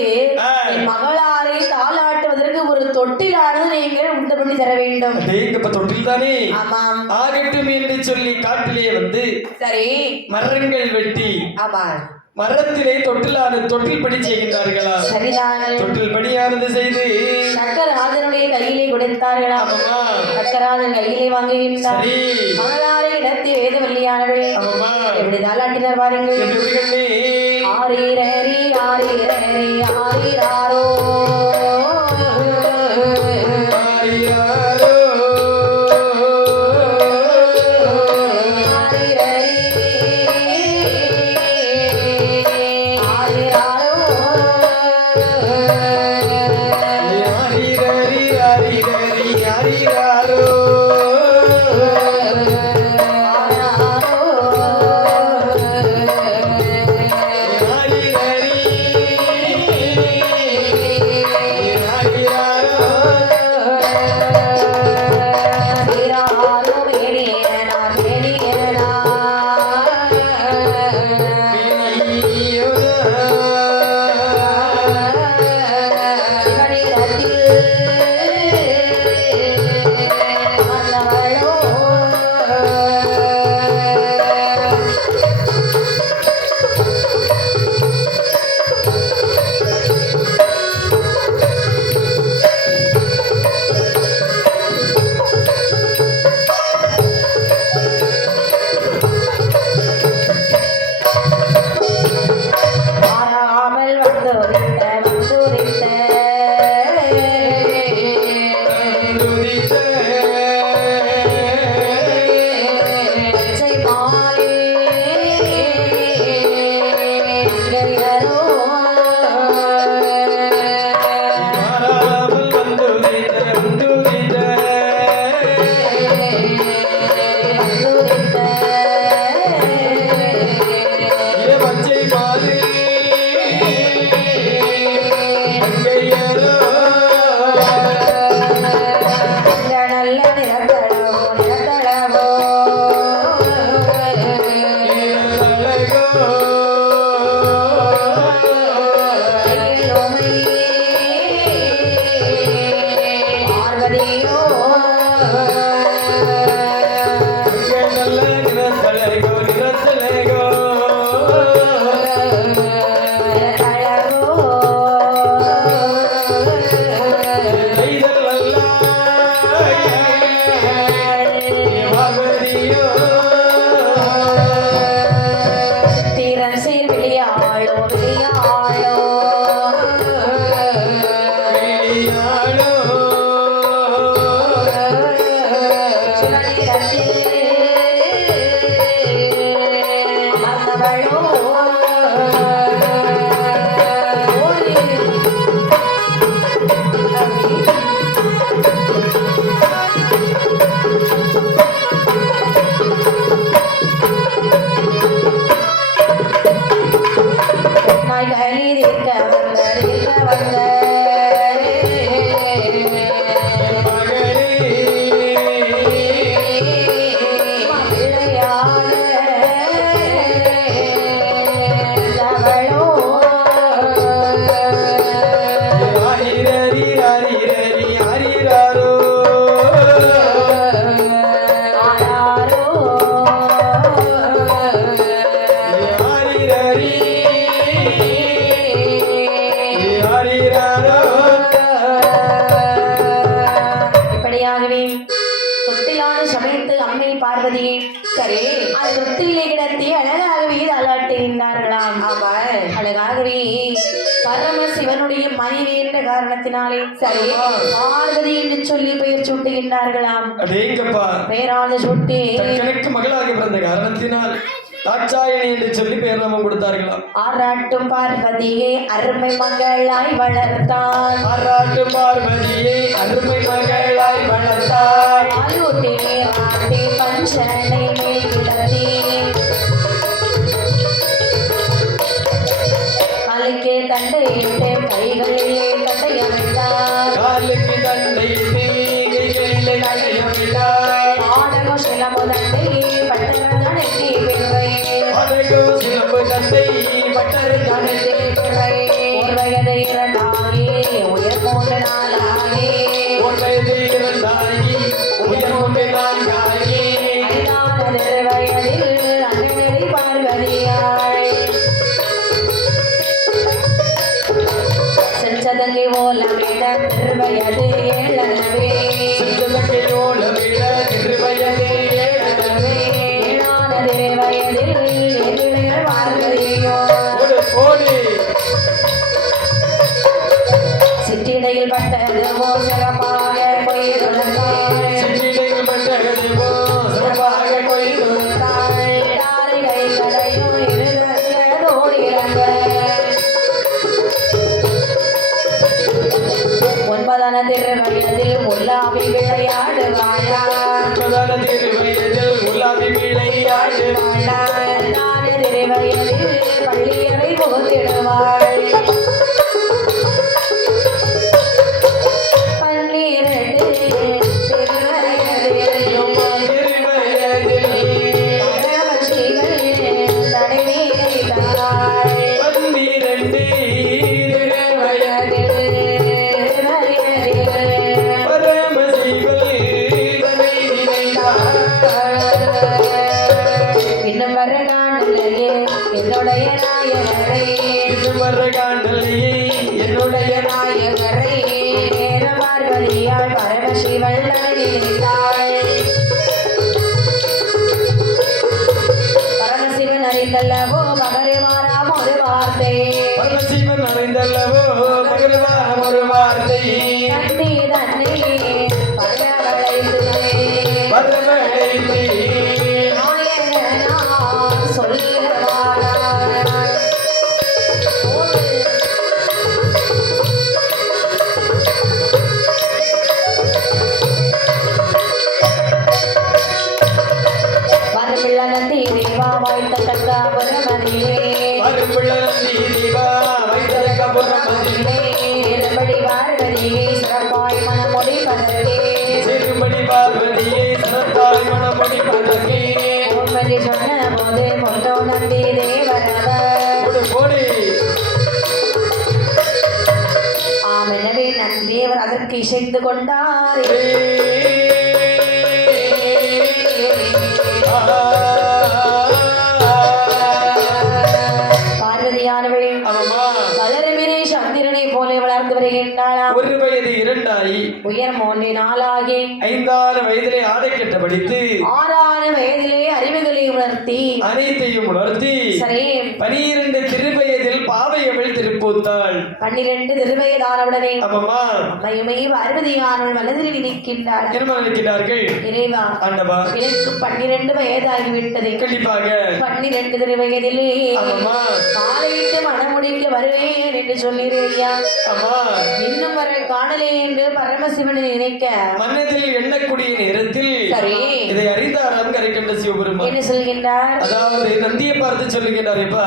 என் மகளாரை தாளாட்டுவதற்கு ஒரு தொட்டிலானது நீங்கள் உண்டு பண்ணி தர வேண்டும் இப்ப தொட்டில் தானே ஆமாம் ஆகட்டும் என்று சொல்லி காட்டிலே வந்து சரி மரங்கள் வெட்டி ஆமா மரத்திலே தொட்டில் படி செய்கின்றார்களா சரிதான் தொட்டில் படியானது செய்து சக்கரராஜனுடைய கையிலே கொடுத்தார்களா ஆமாம்மா சக்கரராஜன் கையிலே வாங்குகின்றார் சரி மகளாரை இடத்தி வேதவல்லியானவள் ஆமாம்மா எப்படி தாளாட்டினார் பாருங்கள் எப்படி கண்ணே ஆரீரரி ஆரீரரி ஆரீராரோ ஆரியாரோ ஆரிரரி ஆரிரரி ஆரிராரோ ஆரிரரி தொட்டிலே கிடத்தி அழகாகவே தாளாட்டுகின்றார்களாம். ஆமா அழகாகவே பரமசிவனுடைய மனைவி என்ற காரணத்தினாலே சரி பார்வதி என்று சொல்லி பெயர் சூட்டுகின்றார்களாம். அடேங்கப்பா பெயரான சூட்டி தக்கனுக்கு மகளாக பிறந்த காரணத்தினால் தாட்சாயணி என்று சொல்லி பெயர் நாமம் கொடுத்தார்களாம். ஆராட்டும் பார்வதியை அருமை மகளாய் வளர்த்தாள். ஆராட்டும் பார்வதியை அருமை மகளாய் வளர்த்தாள். ஆயூட்டே ஆட்டே பஞ்சனை மேல் கிடத்தி காலுக்கே தண்டையிட்டு கைகளிலே தண்டையமைத்தார். காலுக்கு தண்டையிட்டு கைகளிலே தண்டையமைத்தார். ஆடகம் சிலம்பு தண்டை பட்டரங்கணத்தி பிறை அதோ சிலம்பு தண்டை பட்டரங்கணத்தி பிறை ஒரு வயது இரண்டாகி உயர் மூன்று நாளாகி ஒரு வயது இரண்டாகி உயர் மூன்று நாளாகி ஐந்தானது வயதில் அண்ணனடி பார்வதியாய் செஞ்சதங்கை ஓலமிட திருவயது ஏழனவே சிந்தனையோட விட திருவயதே ஏழனவே ஏழானது வயதில் எதிரிகள் பார்வதியோ ஓடி சிற்றிடையில் பட்டது சிறப்பாக கொய்துளத்தாள். சிற்றிடையில் பட்டகதிவோ சிறப்பாக கொய்துளத்தாள். இடாரை கை கடையும் இருதோடு இறங்க ஒன்பதான திருவயதில் உள்ளாவி விளையாடுவாயா பிரதான திருவயதில் உள்ளாவி விளையாடுவாள். தானே திருவயதில் பள்ளியறை புகுத்திடுவாள். பன்னிரண்டு திருவயதில் பரமஸ்ரீகள் தடவி கைத்தாள். பன்னிரண்டு திருவயதில் பரமசிவன் தன்னை நினைத்தார். இன்னும் வர காணலையே என்னுடைய நாயகரை இதுவரை காண்டலையே என்னுடைய நாயகரை நேர பார்வதியாள் பரமசிவன் நினைத்தாள். பரமசிவன் அறிந்தல்லவோ மகரிமாராம் ஒரு வார்த்தை பரமசிவன் அறிந்தல்லவோ பகவான் ஒரு வார்த்தை தண்ணி தண்ணி பரவளைத்து வரவழைத்து நாயகனா சொல்லுவாள். வரம்பிள்ள நந்தி தேவா வாய்த்த கங்காபுரமதிலே மறுபிள்ள நந்தி தீபா வைத்தலக்க புறமதிலே இருபடி பார்வதியை சிறப்பாய் மனமொழி பதவே சிறுபடி பார்வதியை சனத்தாய் மணமொழி பதக்கே ஓம்பதி சொன்ன போது பொந்தோ நந்தி தேவரவர் கோடி ஆமெனவே நந்தி தேவர் அதற்கு இசைந்து கொண்டார். பார்வதியானவள் ஆமா வளருமிரே சந்திரனை போல வளர்ந்து வருகின்றாளாம். ஒரு வயது இரண்டாயி உயர் 3 நாளாகி 5 வயதிலே ஆடை கட்ட படித்து 6 வயதிலே அறிவுகளை உணர்த்தி அனைத்தையும் உணர்த்தி சரி 12 திருவயதில் பாவையவள் திருப்பூத்தாள். 12 திருவயதானவுடனே ஆமாமா அம்மையுமே பார்வதியானவள் மனதில் நினைக்கின்றாள். என்ன நினைக்கிறார்கள்? இறைவா ஆண்டவா எனக்கு 12 வயதாகிவிட்டது. கண்டிப்பாக 12 திருவயதிலே ஆமாமா காலையிட்டு மனமுடிக்க வருவேன் என்று சொல்லிடுறியா ஆமா இன்னும் வர காணலே என்று பரமசிவனை நினைக்க மன்னதில் எண்ணக்கூடிய நேரத்தில் சரி இதை அறிந்தாராம் கரைக்கண்ட சிவபெருமான். என்ன சொல்கின்றார்? அதாவது நந்தியை பார்த்து சொல்லுகின்றார். எப்ப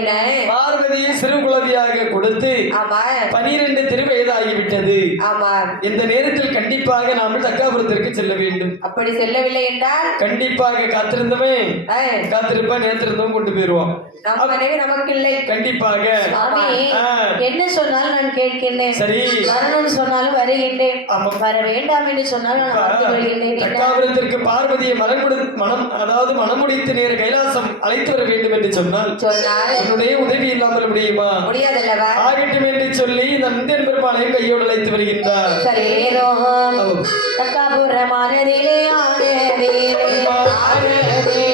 என்ன பார்வதியை சிறு குழந்தையாக கொடுத்து ஆமா 12 திருவயதாகிவிட்டது. ஆமா இந்த நேரத்தில் கண்டிப்பாக நாம் தக்காபுரத்திற்கு செல்ல வேண்டும். அப்படி செல்லவில்லை என்றால் கண்டிப்பாக காத்திருந்தவன் காத்திருப்பான், நேரத்திருந்தவன் கொண்டு போயிருவான். நம்ம மனைவி நமக்கு இல்லை. கண்டிப்பாக சாமி என்ன சொன்னாலும் நான் கேட்கின்றேன். சரி வரணும்னு சொன்னாலும் வருகின்றேன். ஆமா. வர வேண்டாம் என்று சொன்னாலும் நான் வந்து வருகின்றேன். தக்காபுரத்திற்கு பார்வதியை அதாவது மனமுடித்து நேர கைலாசம் அழைத்து வர வேண்டும் என்று சொன்னால் உன்னுடைய உதவி இல்லாமல் முடியுமா? முடியாதல்லவா? ஆகட்டும் என்று சொல்லி நந்தன் பெருமாளையும் கையோடு அழைத்து வருகின்றார். சரி தக்காபுரமானதிலே ஆனதிலே ஆனதிலே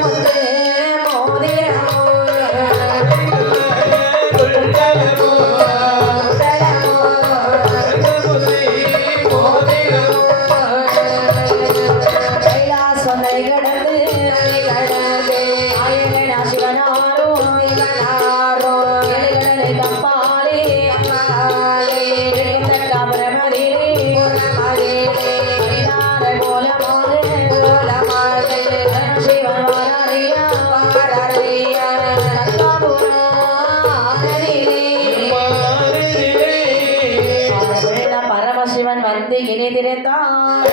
முத்து மோதிரமோ கைலாசனை கடந்து ஆயகனா சிவனாரோ இவனாரோ கடலை கப்பாலே தக்காபுரமதிலே பரமசிவன் வந்து இனி திறந்தான்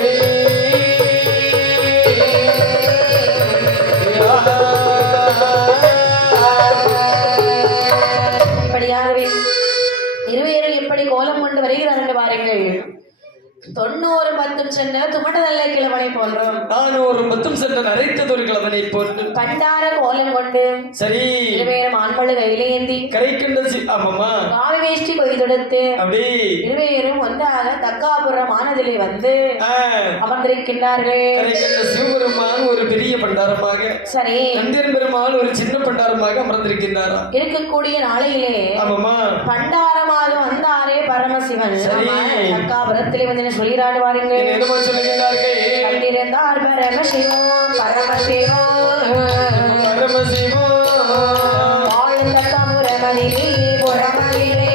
இப்படியாகவே இருவேறு எப்படி கோலம் கொண்டு வருகிறார் என்று பாருங்கள் 90 பத்தும் சென்ற துமட்டதல்ல கிழவனை போன்றோம் 400 பத்தும் சென்ற நரைத்ததொரு கிழவனை போன்று பண்டார கோலம் கொண்டு சரி இருவேறும் ஆண்பழு கையில ஏந்தி கரைக்கின்ற ஆமாமா காவி வேஷ்டி கொய்தொடுத்து அப்படி இருவேறும் ஒன்றாக தக்காபுரம் ஆனதிலே வந்து அமர்ந்திருக்கின்றார்கள் கரைக்கின்ற சிவபெருமான் ஒரு பெரிய பண்டாரமாக சரி நந்திரன் பெருமான் ஒரு சின்ன பண்டாரமாக அமர்ந்திருக்கின்றாரா இருக்கக்கூடிய நாளையிலே ஆமாமா பண்டாரமாக வந்தாரே பரமசிவன் தக்காபுரத்திலே வந்து என்ன சொல்கிறாரு வாருங்கள் என்னமா சொல்லுகிறார்கள் கண்டிருந்தார் பரமசிவம் பரமசிவம் வாழும் தக்காபுரமதிலே புறமதிலே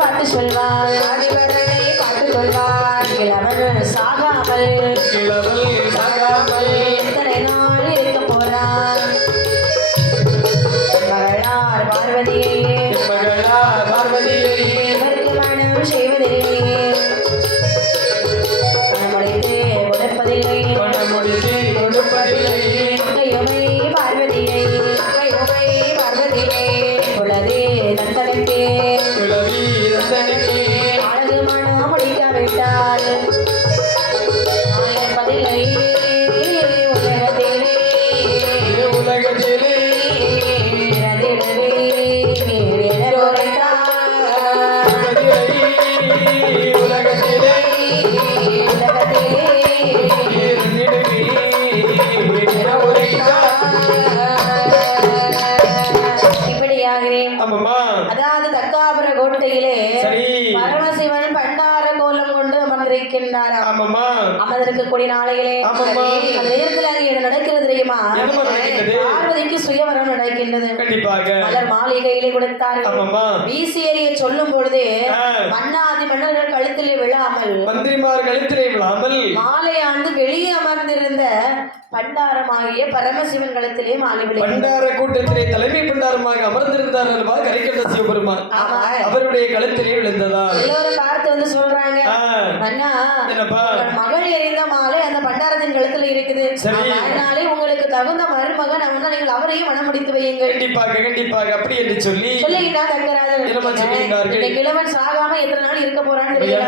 பாட்டு சொல்வார் கிழவன் சாகாமல் எத்தனை நாள் இருக்க போறான் மகளார் பார்வதியை இவருக்கு மனம் செய்வதில்லை மனமொழித்து கொடுப்பதில்லை கையுமை பார்வதியை உலகே நந்தனுக்கே அழகு மனம் முடிக்காவிட்டால் என்பதில்லை உலகத்திலே அதாவது தக்காபுர கோட்டையிலே பரமசிவன் பண்டார கோலம் கொண்டு அமர்ந்திருக்கின்றார். அமர்ந்திருக்கக்கூடிய நாளையிலே அந்த நேரத்தில் அங்கே என்ன நடக்கிறது தெரியுமா? பார்வதிக்கு சுயவரம் நடக்கின்றது. மலர் மாளிகையிலே கொடுத்தார்கள். வீசி எறிய சொல்லும் பொழுது மன்னாதி மன்னர்கள் கழுத்திலே விழாமல் மந்திரிமார் கழுத்திலே விழாமல் மாலை ஆண்டு வெளியே அமர்ந்திருந்த பண்டாரமாகிய பரமசிவன் கழுத்திலே மாலை விழி பண்டார கூட்டத்திலே தலைமை பண்டாரமாக அமர்ந்திருந்தார் அல்லவா கரைக்கண்ட சிவபெருமான். அவருடைய கழுத்திலே விழுந்ததா எல்லோரும் பார்த்து வந்து சொல்றாங்க, மன்னா மகள் எறிந்த மாலை அந்த பண்டாரத்தின் கழுத்துல இருக்குது. அதனாலே உங்களுக்கு தகுந்த மருமகன் அவன் நீங்கள் அவரையும் மனம் முடித்து வையுங்கள். கண்டிப்பாக அப்படி என்று சொல்லி சொல்லுகின்றார் தங்கராஜன். கிழவன் சாகாம எத்தனை நாள் இருக்க போறான்னு தெரியல.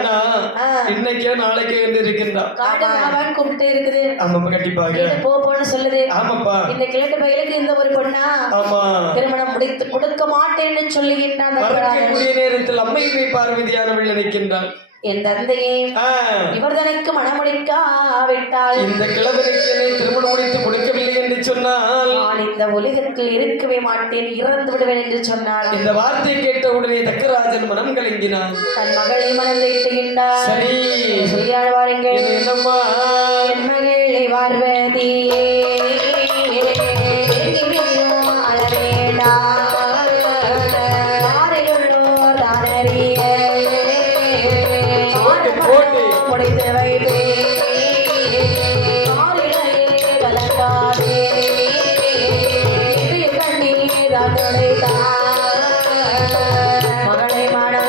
இன்னைக்கே நாளைக்கே இருக்கின்றான். காட்டு கூப்பிட்டு இருக்குது. கண்டிப்பாக போன்னு சொல்லுது. ஆமாப்பா. இந்த கிழட்டு பயிலுக்கு இந்த ஒரு பொண்ணா திருமணம் முடித்து கொடுக்க மாட்டேன்னு சொல்லுகின்றான். நேரத்தில் அம்மையை பார்வதியானவள் நினைக்கின்றான், என் தந்தையே இவர் தனக்கு மனமுடிக்காவிட்டால் இந்த கிழவனுக்கு என்னை திருமணம் முடித்து கொடுக்கவில்லை என்று சொன்னால் நான் இந்த உலகத்தில் இருக்கவே மாட்டேன், இறந்து விடுவேன் என்று சொன்னாள். இந்த வார்த்தை கேட்ட உடனே தக்கராஜன் மனம் கலங்கினான். தன் மகளை மனம் வைத்துகின்றார். சரி சொல்லியாள் வாருங்கள். என்னம்மா என் மகளை பார்வதியே அழவேண்டா முடித்து வைப்பே கலங்காதே கண்ணீர் மகளை மனம்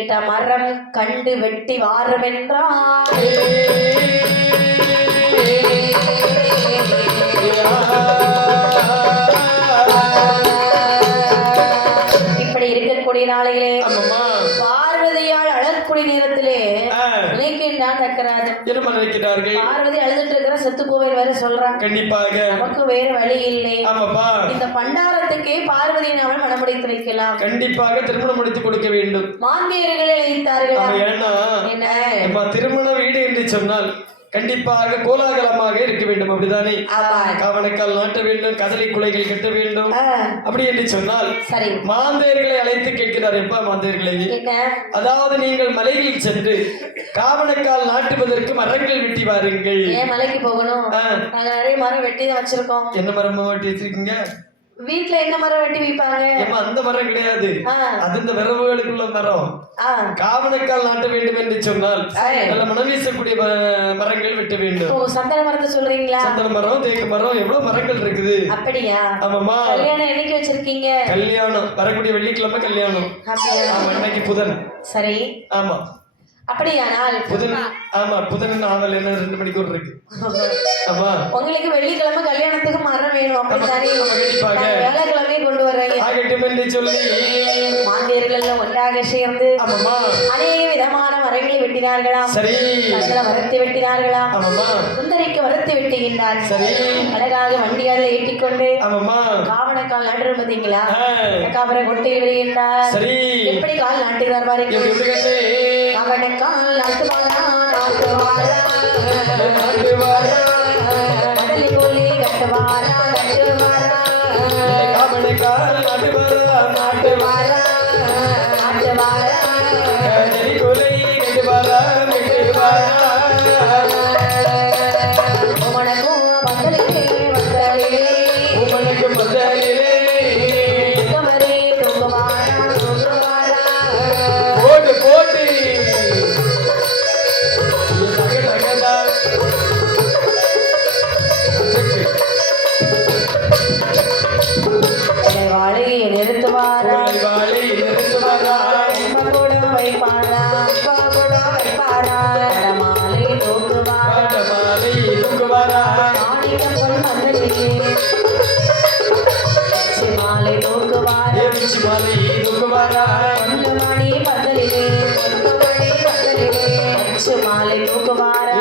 கேட்ட மரம் கண்டு வெட்டி வாரம் என்றார். இப்படி இருக்கக்கூடிய நாளையிலே பார்வதியால் அழக்கூடிய நேரத்திலே நினைக்கின்றான் தக்கராஜன். பார்வதி அழுதுட்டு இருக்கிற செத்து போவேன் வேற சொல்றான். கண்டிப்பாக நமக்கு வேற வழி இல்லை. இந்த பண்டாரத்துக்கே பார்வதியை நாம மனமுடித்து வைக்கலாம். கண்டிப்பாக திருமணம் முடித்து கொடுக்க வேண்டும். மாந்தியர்களை அழைத்தார்கள். என்ன திருமண வீடு என்று சொன்னால் கண்டிப்பாக கோலாகலமாக இருக்க வேண்டும். அப்படிதானே? காவணக்கால் நாட்ட வேண்டும், கதலி குலைகள் கட்ட வேண்டும். அப்படி என்று சொன்னால் சரி, மாந்தேர்களை அழைத்து கேட்கிறார். எப்பா மாந்தேர்களை? அதாவது நீங்கள் மலையில் சென்று காவணக்கால் நாட்டுவதற்கு மரங்கள் வெட்டி வாருங்கள். ஏன் மலைக்கு போகணும்? நிறைய மரம் வெட்டி தான் வச்சிருக்கோம். என்ன மரமா வெட்டி வச்சிருக்கீங்க? வீட்டுல என்ன மரம் வெட்டி வைப்பாங்க? அந்த மரம் கிடையாது, அது இந்த விரவுகளுக்குள்ள மரம். காவணக்கால் நாட்ட வேண்டும் என்று சொன்னால் நல்ல மனம் வீசக்கூடிய மரங்கள் வெட்ட வேண்டும். சந்தன மரத்தை சொல்றீங்களா? சந்தன மரம், தேக்கு மரம், எவ்வளவு மரங்கள் இருக்குது. அப்படியா? ஆமாமா. கல்யாணம் என்னைக்கு வச்சிருக்கீங்க? கல்யாணம் வரக்கூடிய வெள்ளிக்கிழமை கல்யாணம். இன்னைக்கு புதன். சரி. ஆமா. அப்படியானால் புதன். ஆமா, புதன் ஆவல் என்ன 2 மணிக்கு இருக்கு. ஆமா, உங்களுக்கு வெள்ளிக்கிழமை கல்யாணத்துக்கு மரம் வேணும். அப்படித்தானே? வேலைக்கிழமை கொண்டு வர்றீங்க. ஆகட்டும் என்று சொல்லி மாந்தியர்கள் ஒன்றாக சேர்ந்து அநேக விதமான மரங்களை வெட்டினார்களாம். சரி. வரத்தி வெட்டினார்களாம். சுந்தரிக்கு வரத்தி வெட்டுகின்றார். சரி. அழகாக வண்டியால ஏற்றிக்கொண்டு காவணக்கால் நாட்டு பார்த்தீங்களா? காவரை கொட்டையில் விடுகின்றார். சரி. எப்படி கால் நாட்டுகிறார் பாருங்க. காவணக்கால் நாட்டுவாரா நாட்டுவாரா கடலி கோலி கட்டுவாரா கட்டுவாரா காவணக்கால் நாட்டுவாரா நாட்டுவாரா நாட்டுவாரா கடலி கோலி கட்டுவாரா கட்டுவாரா உமனக்கும் பந்தலிலே வந்தலிலே உமனுக்கு பந்தலிலே கமரே தூக்குவாரா தூக்குவாரா போட்டு போட்டு நிறுத்துவாரா கூட வைப்பாரா கூட வைப்பாரா மாலை தூக்குவாரா மாணிக்கம் மந்தலிலே மாலை தூக்குவாரா மணி பந்தலிலே மாலை தூக்குவாரா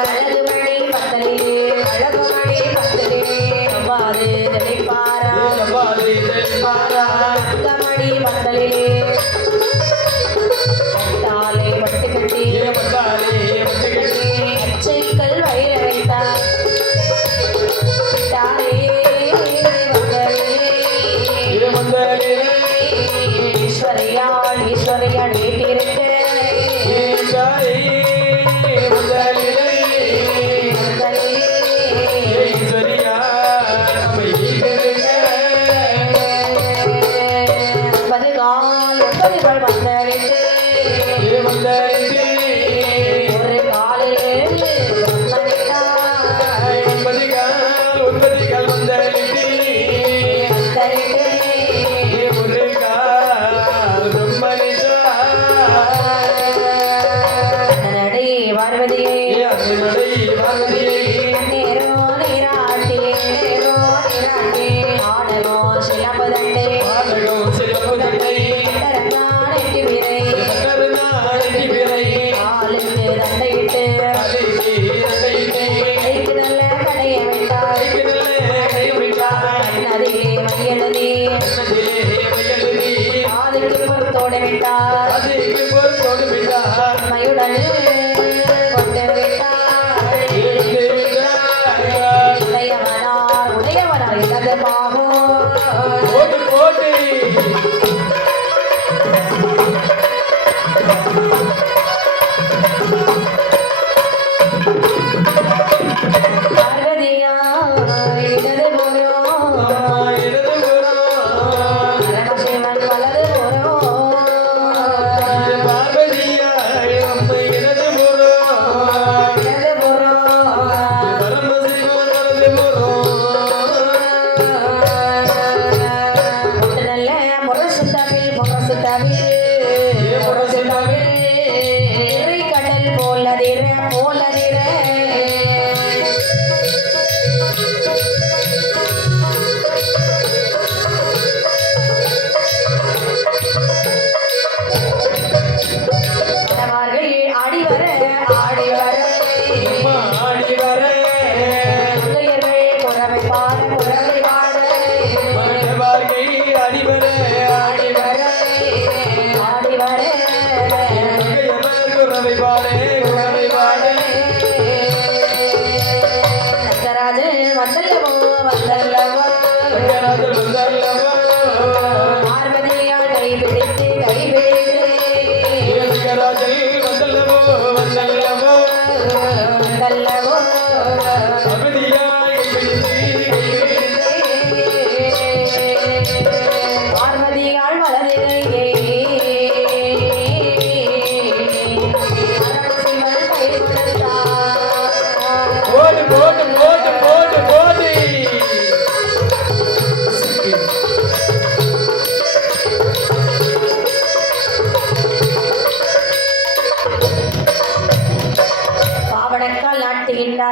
அழகு மணி பந்தலிலே அழகு மணி பந்தலிலே அவ்வாறு தெளிப்பாரா மணி பந்தலிலே பட்டாலே பட்டு கட்டி அச்சைகள் வயிற வைத்தார். ஈஸ்வரியால் ஈஸ்வரியால் வீட்டிருக்க ஒரு காலிலே மயுடன் உடையவனார் எனது பாவம் பார்வதியா இடது பரமசிவன் வலது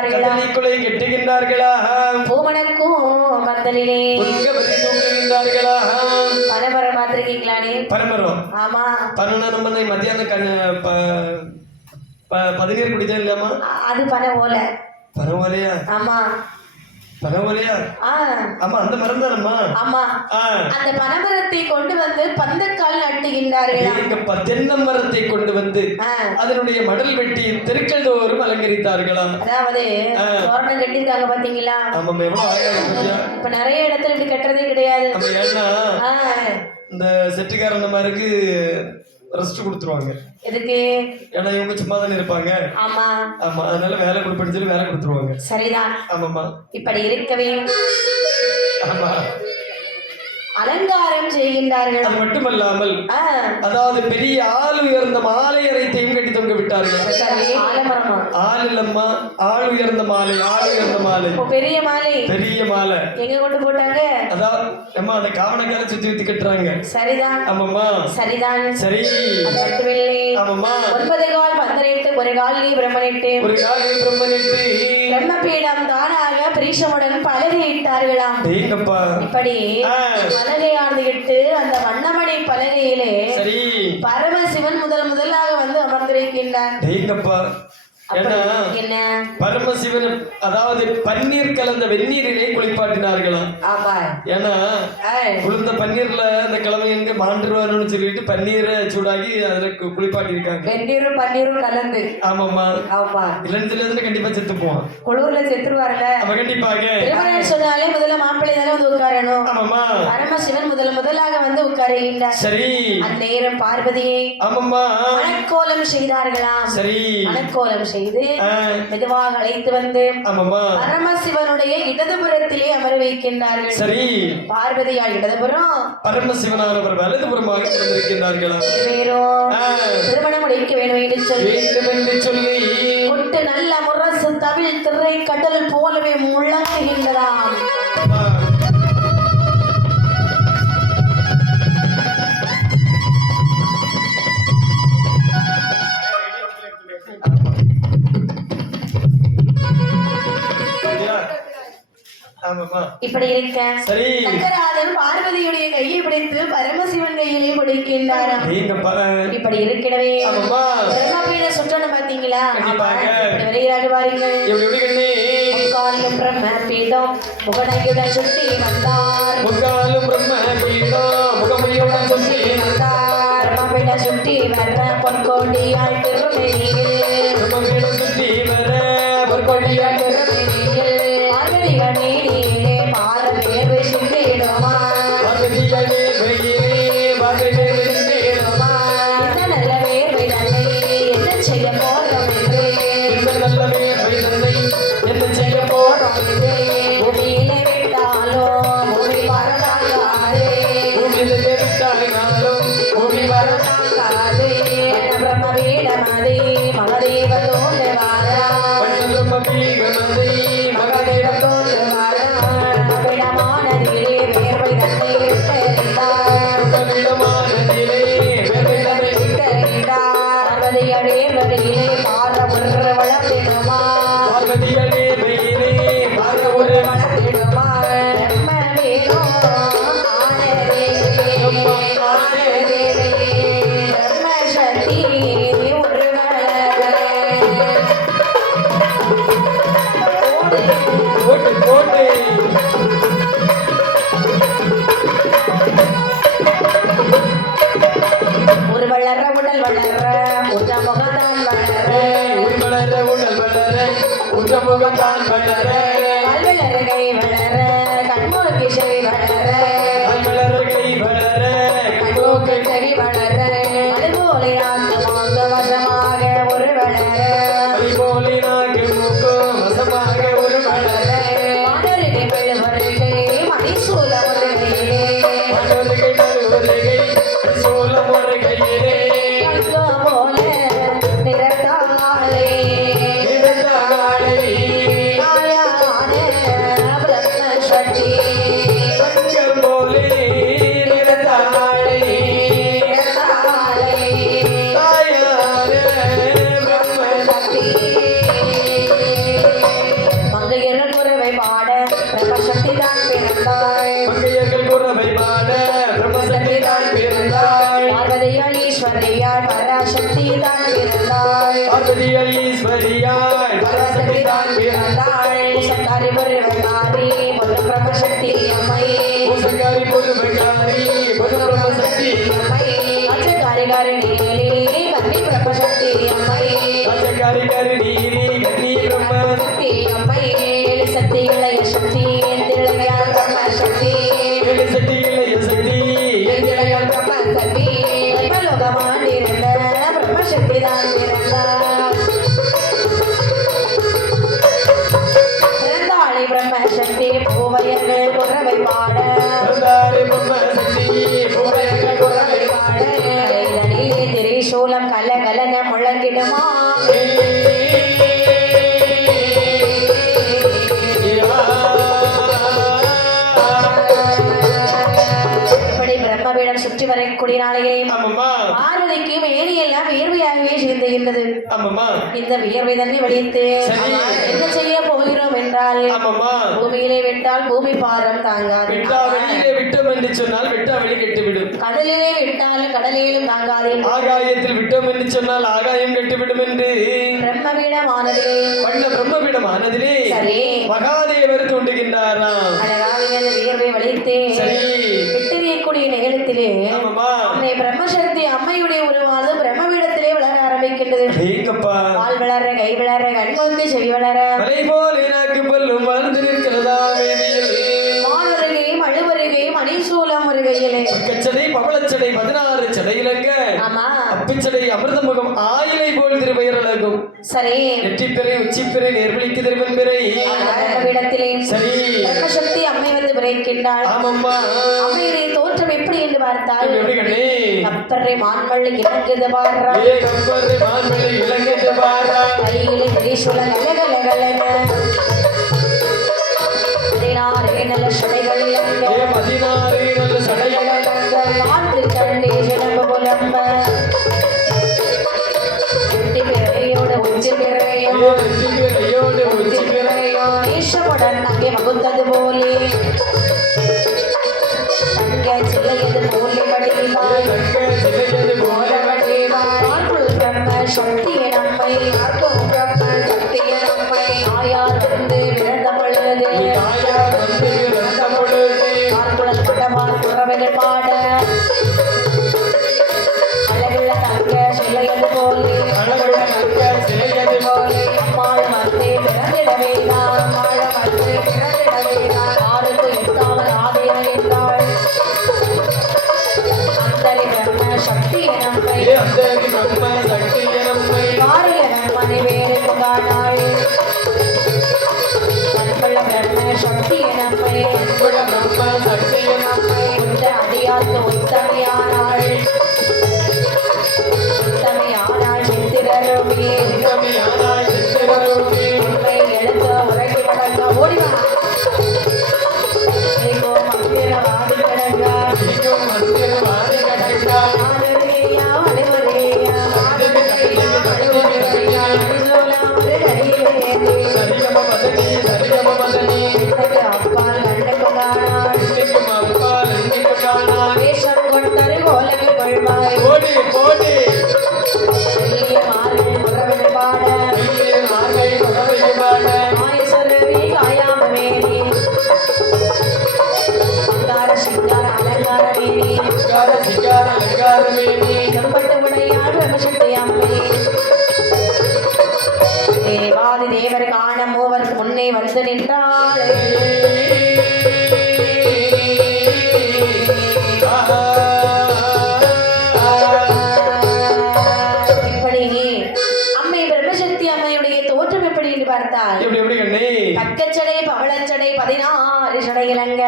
கட்டுகின்றார்களா கதலிக்குலை கெட்டுகின்றார்களா பூமணக்கும் பந்தலிலே புங்கவதி தூங்குகின்றார்களா பனமரம் பார்த்திருக்கீங்களானே பரமரம் ஆமா பனம்னா நம்ம இந்த மத்தியானம் பதினீர் குடிச்சா இல்லாமா அது பனை ஓலை பரவாயில்லையா ஆமா பரவாயில்லையா ஆ ஆமா அந்த மரம் தானம்மா ஆமா அந்த பனமரத்தை கொண்டு வந்து பந்தக்கால் நட்டுகின்றார்களா தென்னை மரத்தை கொண்டு வந்து அதனுடைய மடல் வெட்டி தெருக்கள் தோறும் அலங்கரித்தார்களாம் அதாவது தோரணம் கட்டிருக்காங்க பாத்தீங்களா ஆமா எவ்வளவு அழகா இருக்கு இப்ப நிறைய இடத்துல இப்படி கட்டுறதே கிடையாது நம்ம ஏன்னா இந்த செட்டிக்காரன் மாதிரிக்கு ரெஸ்ட் கொடுத்துருவாங்க எதுக்கு ஏன்னா இவங்க சும்மா தானே இருப்பாங்க ஆமா ஆமா அதனால வேலை கொடுப்பேன்னு சொல்லி வேலை கொடுத்துருவாங்க சரிதான் ஆமாம்மா இப்படி இருக்கவே ஆமா அலங்காரம் செய்கின்றார்கள் அது மட்டுமல்லாமல் அதாவது பெரிய ஆள் உயர்ந்த மாலை அரைத்தையும் கட்டி தொங்க விட்டார்கள் ஆள் இல்லம்மா ஆள் உயர்ந்த மாலை ஆள் உயர்ந்த மாலை பெரிய மாலை பெரிய மாலை எங்க கொண்டு போட்டாங்க அதாவது அம்மா அந்த காவனக்கார சுத்தி சுத்தி கட்டுறாங்க சரிதான் ஆமாம்மா சரிதான் சரி ஆமாம்மா 9 கால் பந்தனிட்டு ஒரு காலில் பிரம்மனிட்டு ஒரு காலில் பிரம்மனிட்டு பிரம்மபீடம் தானாக பிரீஷமுடன் பலகையிட்டார்களாம் இப்படி பலகையார்ந்துகிட்டு அந்த வண்ணமணி பலகையிலே பரமசிவன் முதலாக வந்து அமர்ந்திருக்கின்றார் என்ன பரமசிவன் அதாவது பன்னீர் கலந்த வெந்நீரிலே குளிப்பாட்டினார்களாம் ஏன்னா குளிர்ந்த பன்னீர்ல அந்த கிழமை எங்க மாண்டுருவாருன்னு சொல்லிட்டு பன்னீரை சூடாகி அதுல குளிப்பாட்டி இருக்காங்க வெந்நீரும் பன்னீரும் கலந்து ஆமாமா இல்லன்னு சொல்லி கண்டிப்பா செத்துப்போம் குளிர்ல செத்துருவாருல அவ கண்டிப்பாக சொன்னாலே முதல்ல மாப்பிள்ளை தானே வந்து உட்காரணும் ஆமாமா பரமசிவன் முதலாக வந்து உட்காருகின்றார் சரி அந்நேரம் பார்வதியை ஆமாமா மணக்கோலம் செய்தார்களாம் சரி மணக்கோலம் செய்து மெதுவாக அழைத்து வந்து பரமசிவனுடைய இடதுபுறத்திலே அமர வைக்கின்றார்கள் சரி பார்வதியால் இடதுபுறம் பரமசிவனானவர் வலதுபுறமாக இருக்கின்றார்களா திருமணம் முடிக்க வேண்டும் என்று சொல்லி கொட்டு நல்ல முரசு தவில் திரை கடல் போலவே முழங்குகின்றதாம் இப்படி இருக்க சங்கராஜன் பார்வதியுடைய கையை பிடித்து பரமசிவன் கையிலே பிடிக்கின்றாராம் இப்படி இருக்கிறவே பிரம்மபீட சுற்றணும் பாத்தீங்களா வருகிறாரு பாருங்கள் முக்காலும் பிரம்மபீடம் முகனையுடன் சுட்டி வந்தார் பிரம்மபீட சுட்டி வர பொற்கோண்டியால் திருமேனியில் முகத்தான் வளர கல்வளர்கை வளர கண்மூக்கு செவி வளர கல்வளர்கை வளர கண்மூக்கு செவி வளர அதுபோலே ஆத்மாங்க வசமாக ஒரு வளர அதுபோலே நாக்கு மூக்கு வசமாக ஒரு வளர மாணவர்கை பெழுவர்கை மணிசூல ஒரு கையிலே மாணவர்கை நடுவர்கை சூலம் ஒரு கையிலே கண்கோ போல நிறத்தாலே நிறத்தாலே ஆயா ஈஸ்வரியாய் பராசக்தி தான் பிறந்தாள் பார்வதி ஈஸ்வரியாய் பராசக்தி தான் பிறந்தாள் சங்காரி பொருவகாரி பொது பிரம்மசக்தி அம்மை சங்காரி பொருவகாரி பொது பிரம்மசக்தி அம்மை அச்சகாரிகாரி நீலி வன்னி பிரம்மசக்தி அம்மை அச்சகாரிகாரி நீலி கன்னி பிரம்மசக்தி அம்மை ஏழு சக்தி இளைய சக்தி திளையார் பிரம்மசக்தி ஏழு சக்தி இளைய சக்தி திளையார் பிரம்மசக்தி பிரம்மலோகமாண்டிருந்த பிரம்மசக்தி தான் பிறந்தாள் பிறந்தாளை பிரம்மசக்தி பூவையர்கள் குறவை பாட பிறந்தாளை பிரம்மசக்தி பூவையர்கள் குறவை பாட திரிசூலம் கல கலன முழங்கிடுமா இப்படி பிரம்மபீடம் சுற்றி வரக்கூடிய நாளையே பார்வதிக்கு மேனியெல்லாம் வியர்வையாகவே சேர்ந்துகின்றது இந்த வியர்வை தண்ணி வடித்து என்ன செய்ய போகிறோம் என்றால் பூமியிலே விட்டால் பூமி பாரம் தாங்காது விட்டோம் என்று சொன்னால் விட்டாவெளி கெட்டுவிடும் கடலிலே விட்டால் கடலிலும் தாங்காது ஆகாயத்தில் விட்டோம் என்று சொன்னால் ஆகாயம் கெட்டுவிடும் என்று பிரம்மபீடமானதிலே பிரம்மபீடமானதிலே சரி மகாதேவர் தோன்றுகின்றாராம் அழகாக அந்த வியர்வை வலித்து விட்டறியக்கூடிய நேரத்திலே அன்னை பிரம்மசக்தி அம்மையுடைய உருவானது பிரம்மபீடத்திலே வளர ஆரம்பிக்கின்றது பால் வளர கை வளர கண்முக்கு செவி வளர மலை போல் எனக்கு பல்லும் வளர்ந்து நிற்கிறதா மானருகை மழுவருகை மணிசூலம் வருகையிலே கச்சடை பவளச்சடை 16 சடையிலங்க ஆமா அப்பிச்சடை அமிர்தமுகம் ஆயிலை போல் திருபெயர் அழகும் சரி நெற்றிப்பிறை உச்சிப்பிறை நேர்வழிக்கு திருவன்பிறை பிரம்மபீடத்திலே சரி பிரம்மசக்தி அம்மை வந்து பிறக்கின்றாள் ஆமம்மா அம்மையுடைய தோற்றம் எப்படி என்று பார்த்தால் எப்படி கண்ணே கப்பரை மான்மள்ளி இலங்குது பாடுறா கப்பரை மான்மள்ளி இலங்குது பாடுறா கையிலே திரிசூல கலகலகலன 16 நல்ல சடைகள் 16 நல்ல சடைகள் பார்த்து கண்டே சிலம்பு புலம்ப எட்டி பிறையோடு உச்சி பிறையோ ஈஸ்வருடன் அங்கே வகுத்தது போலே தங்க சிலையது போலே வடிவாய் போல வடிவாய் பிரம்ம சக்திய நம்மை பிரம்ம சக்திய நம்மை ஆயார் வந்து விரத பொழுது ஆர்குழல் கொண்டவார் குறவைகள் பாட அழகுள்ள தங்க சிலையது போலே அம்மாள் வந்து பிறந்திடவே நான் அம்மாள் வந்து பிறந்திடவே நான் ஆறுக்கு எட்டாமல் ஆதியம் என்றாள் அந்தரி பிரம்ம சக்தி நம்மை காரிய நன்மனை வேறு புகானாள் அன்புள்ள பிரம்ம சக்தி நம்மை உந்த அடியார்க்கு உத்தமையானாள் உத்தமையானாள் சித்திரருமே உண்மை எழுத்த உரைக்கு கடங்க ஓடிவா மந்திரவாதி கடங்க ஆடுவேயா வழிவரையா அப்பால் கண்டு கொண்டாள் வேஷம் கொண்டரு கோலகு கொள்வாய் மார்கள் உறவு பாட மாயசுரவி காயாமவேணி அங்கார சிங்கார அலங்காரவேணி செம்பட்டு உடையாள் பிரம்மசக்தி அம்மை தேவாதி தேவர் காண மூவர் முன்னே வந்து நின்றாள் இப்படி அம்மை பிரம்மசக்தி அம்மையுடைய தோற்றம் எப்படி என்று பார்த்தால் கக்கச்சடை பவளச்சடை 16 சடையிலங்க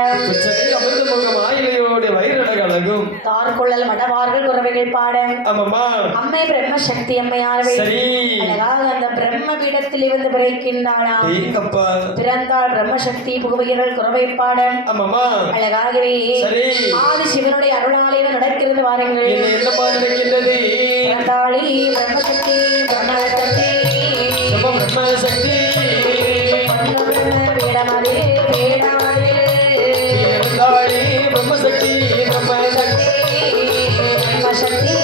தார்குழல் மடவார்கள் உறவைகள் பாட அம்மை பிரம்மசக்தி அம்மையானவை அழகாக அந்த பிரம்ம பீடத்தில் இருந்து பிறக்கின்றாளாம் பிறந்தாள் பிரம்மசக்தி புகவீரர்கள் குறவை பாட அழகாகவே ஆதி சிவனுடைய அருளாலையில் நடக்கிறது வாருங்கள் பிறந்தாளி பிரம்மசக்தி பிரம்மசக்தி பீடமதே பிரம்மசக்தி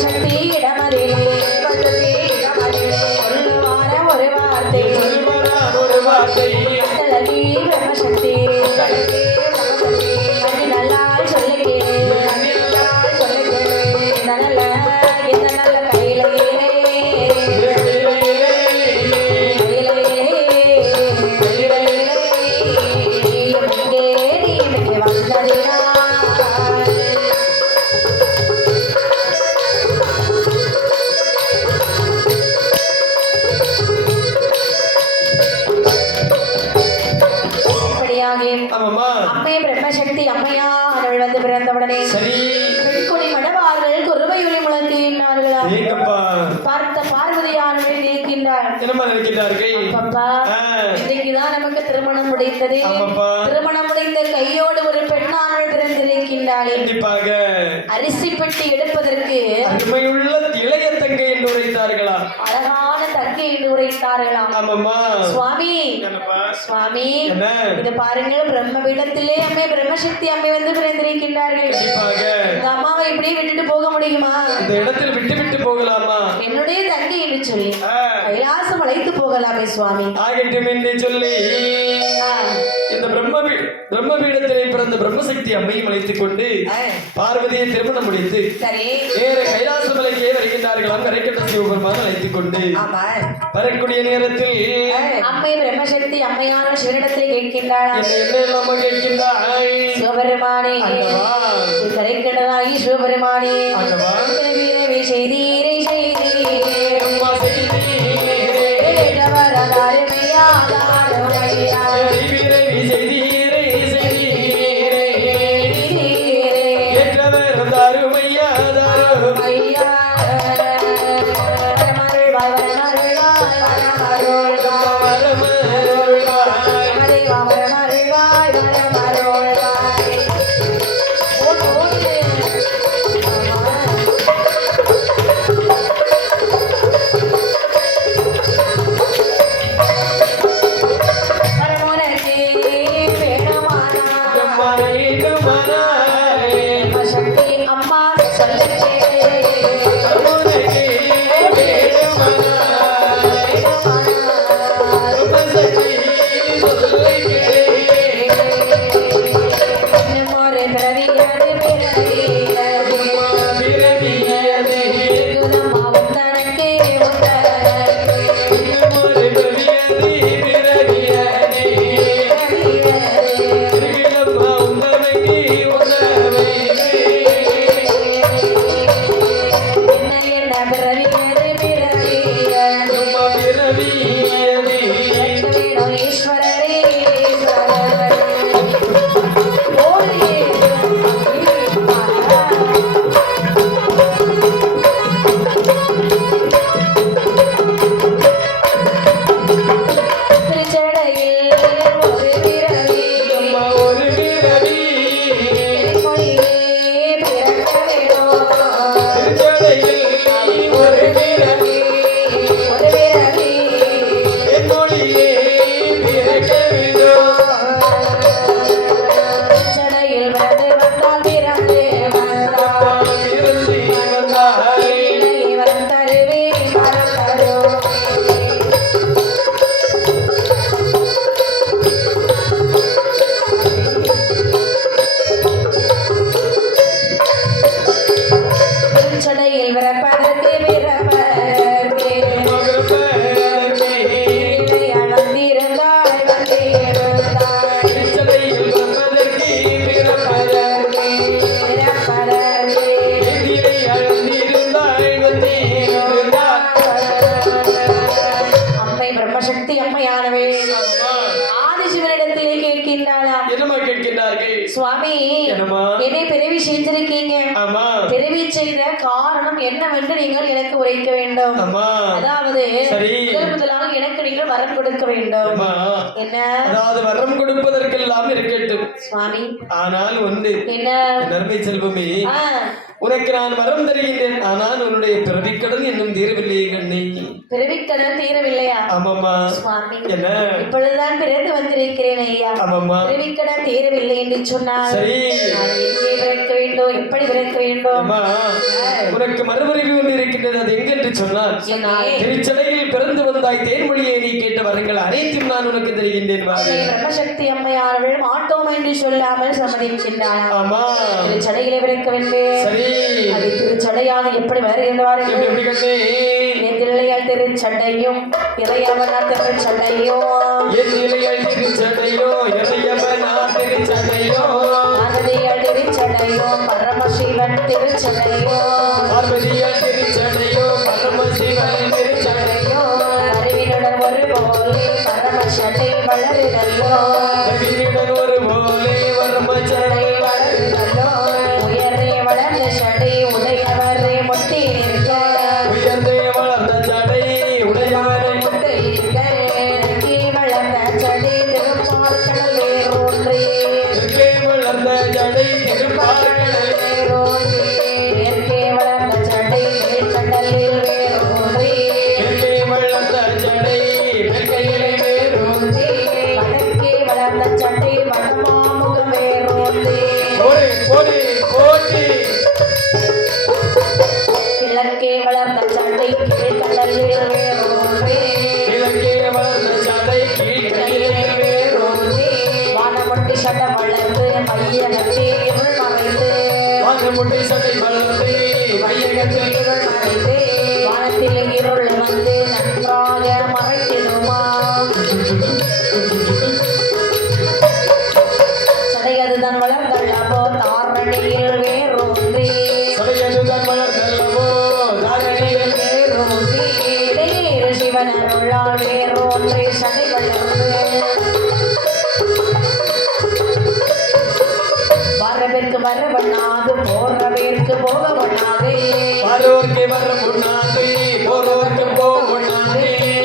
பிரம்மசக்தி இடமதிலே சொல்லுவார ஒரு வார்த்தை அத்தலகி பிரம்மசக்தி அது நல்லா சொல்லுகிறேன் இந்த நல்ல கையிலே அம்மை பிரம்மசக்தி அம்மையா அவள் வந்து பிறந்தவுடனே பெண்குடி மடவார்கள் குருவையொலி முழங்குகின்றார்களா பார்த்த பார்வதியானவள் இருக்கின்றார் இன்னைக்குதான் நமக்கு திருமணம் முடிந்தது திருமணம் முடிந்த கையோடு ஒரு பெண்ணானவள் பிறந்திருக்கின்றாள் அரிசி பெட்டி எடுப்பதற்கு அருமையுள்ள இளைய தங்கை என்று உரைத்தார்களா அழகான தங்கை என்று உரைத்தார்களாம் சுவாமி சுவாமி இது பாருங்கள் பிரம்ம பீடத்திலே அம்மை பிரம்மசக்தி அம்மை வந்து பிறந்திருக்கின்றார்கள் இந்த அம்மாவை இப்படியே விட்டுட்டு போக முடியுமா இந்த இடத்தில் விட்டு போகலாமா என்னுடைய தங்கை என்று சொல்லி கைலாசம் அழைத்து போகலாமே சுவாமி ஆகட்டும் என்று சொல்லி இந்த பிரம்ம பீடத்திலே பிறந்த பிரம்மசக்தி அம்மையும் அழைத்துக் கொண்டு பார்வதியை திருமணம் முடித்து வேற கைலாச மலைக்கே வருகின்றார்களாம் கரைக்கட்ட சிவபெருமான் அழைத்துக் கொண்டு வரக்கூடிய நேரத்தில் அம்மை பிரம்மசக்தி அம்மையான சிவனிடத்தில் கேட்கின்றாள் என்ன கேட்கின்றாள் சிவபெருமானே கரைக்கடனாகி சிவபெருமானே செய்தீரை சுவாமி என்னை பிறவி செய்திருக்கீங்க. பிறவி செய்த காரணம் என்னவென்று நீங்கள் எனக்கு உரைக்க வேண்டும். அதாவது முதலாக எனக்கு நீங்கள் வரம் கொடுக்க வேண்டும். என்ன? அதாவது வரம் கொடுப்பதற்கெல்லாம் இருக்கட்டும் சுவாமி, ஆனால் ஒன்று என்ன? நன்மை செல்வமே, உனக்கு நான் வரம் தருகின்றேன். ஆனால் உன்னுடைய பிறவிக்கடன் இன்னும் தீரவில்லையே கண்ணே. பிறவிக்கடன் தீரவில்லையா? ஆமாம்மா. சுவாமி, என்ன? இப்பொழுதுதான் பிறந்து வந்திருக்கிறேன் ஐயா. ஆமாம்மா. பிறவிக்கடன் தீரவில்லை என்று சொன்னால் நான் எங்கே பிறக்க வேண்டும், எப்படி பிறக்க வேண்டும்? உனக்கு மறுபடியும் இருக்கின்றது. அது எங்கென்று சொன்னால் திருச்சடையில் பிறந்து வந்தாய் தேன்மொழியை நீ கேட்ட வரங்கள் அனைத்தும் நான் உனக்கு தருகின்றேன். பிரம்மசக்தி அம்மையானவள் மாட்டோம் என்று சொல்லாமல் சம்மதிக்கின்றார். ஆமா, திருச்சடையிலே பிறக்க வேண்டும். சரி, அது திருச்சடையாக எப்படி வருகின்றார்கள்? எப்படி கண்ணே? எதிரிலையால் திருச்சடையும் இறையவனா திருச்சடையோ, எதிரிலையால் திருச்சடையோ இறையவனா திருச்சடையோ, பார்வதியால் திருச்சடையோ பரமசிவன் திருச்சடையோ, பார்வதியால் திருச்சடையோ பரமசிவன் திருச்சடையோ, அறிவினுடன் ஒரு போலே பரமசடை வளருதல்லோ, அறிவினுடன் ஒரு போலே பரமசடை வளருதல்லோ, உயரே வளர்ந்த சடை உடையவரே முட்டி நிற்க, உயர்ந்தே வளர்ந்த சடை உடையவரை முட்டி நிற்க, வளர்ந்த சடை திருப்பார்கடல் வேரூன்றி, வளர்ந்த ஜடை திருப்பார்கடல் வேரூன்றி, இயற்கை வளர்ந்த சடை கடலில் வேரூன்றி, வளர்ந்த ஜடை வெள்ளையிலே வேரூன்றி, வடக்கே வளர்ந்த சடை வடமாமுகம் வேரூன்றி, ஓடி ஓடி ஓடி, கிழக்கே வளர்ந்த சடை கீழ்கடலில் வேரூன்றி, கிழக்கே வளர்ந்த ஜடை கீழ்கடலிலே வேரூன்றி, வானமுட்டி சட்டம் வளர்ந்து மையகத்தே இருள் மறைந்து, வானமுட்டி சடை வளர்ந்து மையகத்தில் இருள் மறைந்து, வானத்தில் இருள் வந்து நன்றாக மறைத்திடுமா, சடையதுதான் வளர்ந்தல்லவோ தாரணியில் வேரூன்றி, சடையதுதான் வளர்ந்தல்லவோ தாரணியில் வேரூன்றி, இடையேறு சிவன் அருளால் வேரூன்றி சடை வளர்ந்து, வரவிற்கு வரவண்ணாது போறவிற்கு போக வண்ணாது, வரோர்க்கு வர முன்னாது போரோர்க்கு போகொண்டாது,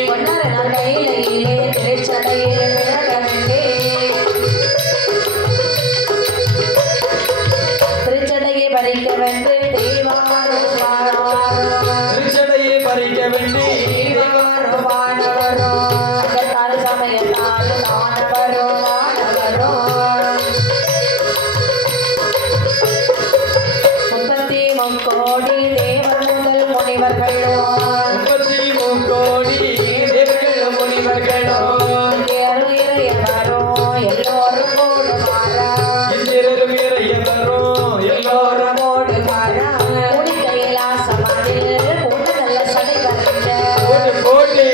பொன்னர நாள் கையிலே திருச்சடையில் விளக்க வேண்டே, திருச்சடையை பறிக்க வென்று தேவாரும் வாழவாரும், திருச்சடையை பறிக்க வேண்டி தேவாரும் வாழவரும், அகத்தாறு சமயத்தாறு தானவரும் வாழவரும், முப்பத்தி முக்கோடி தேவர் முதல் முனிவர்களும், 33 கோடி தேவர்கள் முனிவர்களும் இறையவரும் எல்லோரும் கூடுமாறா, இந்திரரும் இறையவரும் எல்லோரும் கூடுமாறா, கூடி கைலாசமதில் கூட்டநல்ல சடை வருகின்ற, கோடி கோடி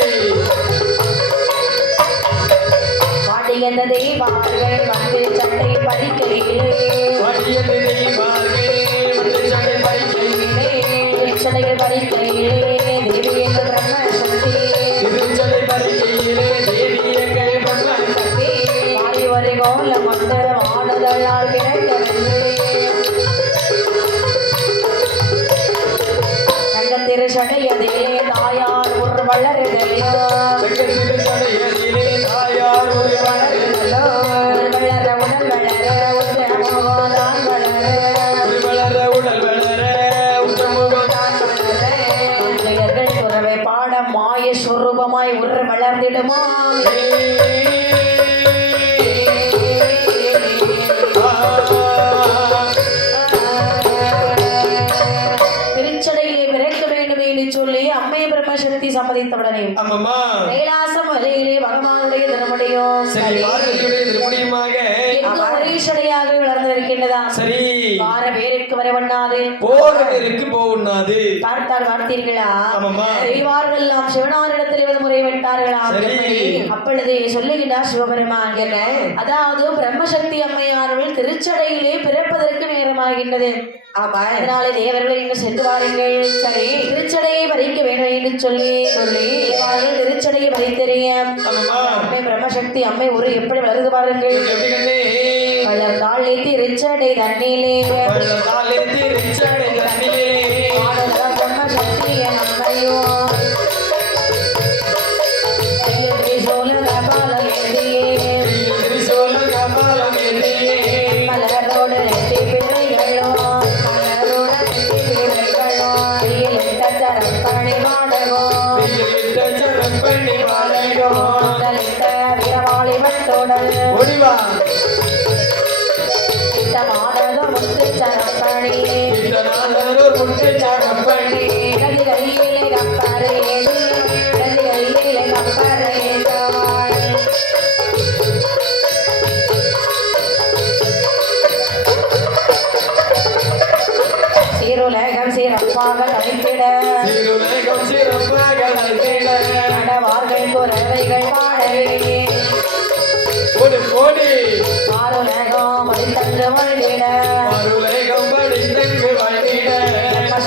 பாடியந்த தெய்வார்கள் வந்து சட்டை பறிக்கையிலே, வாடியது தெய்வார்கள் வந்து சடை பறிக்கையிலே, திருச்சடைகள் பறிக்கையிலே தேவி என்ற பிரம்மசக்தி, திருச்சடை பறிக்கையிலே தேவி எங்கள் பிரம்மசக்தி, பாடி ஒரு கோல மந்தர வானதலால் கிடைக்க வென்று, தங்கத்திரு சடையதிலே தாயார் ஒரு வளருதலையோ, தங்கள் திருச்சடையிலே தாயார் ஒரு வளருதலோ, உடல் வளர உடல் வளர உத்தமோதான் வளர, வளர உடல் வளர உத்தமுகம் மந்திரர்கள் துறவை பாட மாய சுரூபமாய் உரு வளர்ந்திடுமா, திருச்சடையிலே பிறக்க வேண்டும் என்று சொல்லி அம்மை பிரம்மசக்தி சம்மதித்தவுடனே ஆமாம்மா, கைலாசம் வரையிலே பகவானுடைய திருமடையோ சரி, பார்வதியுடைய திருமுடியுமாக ஒரே சடையாக வளர்ந்து இருக்கின்றதா, சரி, வார பேருக்கு வர வண்ணாது போறவருக்கு போகுண்ணாது. பார்த்தால் பார்த்தீர்களா, ஆமாம்மா, தெய்வார்கள் எல்லாம் சிவனாரிடத்தில் வந்து முறை விட்டார்களா, சரி. அப்பொழுது சொல்லுகின்றார் சிவபெருமான் என்ன, அதாவது பிரம்மசக்தி அம்மையானவள் திருச்சடையிலே பிறப்பதற்கு நேரமாகின்றது. ஆமா, அதனாலே தேவர்கள் இங்கு சென்று வாருங்கள். சரி, திருச்சடையை பறிக்க வேண்டும் என்று சொல்லி தேவார்கள் திருச்சடையை பறித்தறிய ஆமாம்மா, அம்மை பிரம்மசக்தி அம்மை ஒரு எப்படி வளர்ந்து பாருங்கள். எப்படி கண்ணே? வளர்ந்தாள் திருச்சடை தண்ணிலே வளர்ந்தாலே திருச்சடை தண்ணிலே ஆனந்த பிரம்மசக்தி என் அம்மையோ திரிசூல கபாலம் ஏந்தியே திரிசூல கபாலம் ஏந்தியே மலரோடு நெற்றி பிறைகளோ மலரோட நெற்றி பிறைகளோ இட்ட சரப்பணி மாடகோ இட்ட சரப்பணி மாடகோ இட்ட வீரவாளி வட்டோடல் ஓடிவா இட்ட மாடகோ முத்து சரப்பணி இந்த நாளோ முத்து சரப்பணி கை வாழ்ந்திட சீருலகம் சிறப்பாக வாழ்ந்திட நடவார்கள் குறவைகள் பாடவே ஒரு கோடி ஆறுலகம் மதித்தன்று வாழ்ந்திட மறுலகம் படித்தங்கு வாழ்ந்திட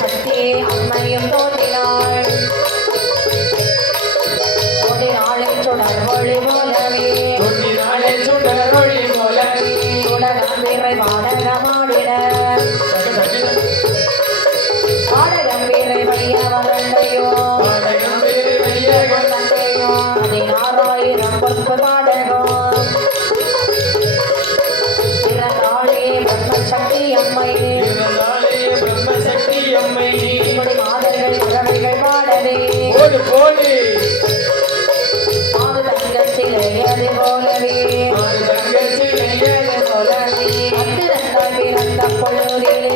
சக்தி அம்மையும் தோன்றினாள் தோன்றினாளை சுடர் ஒளி போலவே தொட்டினாலே சுடரொளி போல சுடகம் வீரை பாடகமாடிட பாடகம் வீரை வையவரண்டையோ பாடகம் வேறு வையகம் தந்தையோ 16,000 பொறுப்பு பாடகம் பிறந்தாளே பிரம்மசக்தி அம்மை இருந்தாலே பிரம்மசக்தி அம்மை இப்படி மாதர்கள் குறவைகள் பாடவே ஒரு கோடி மாது தங்கச்சிலே அது போலவே ஆறு தங்கச்சி கையது போலவே அத்திரத்தாய் பிறந்த பொழுதிலே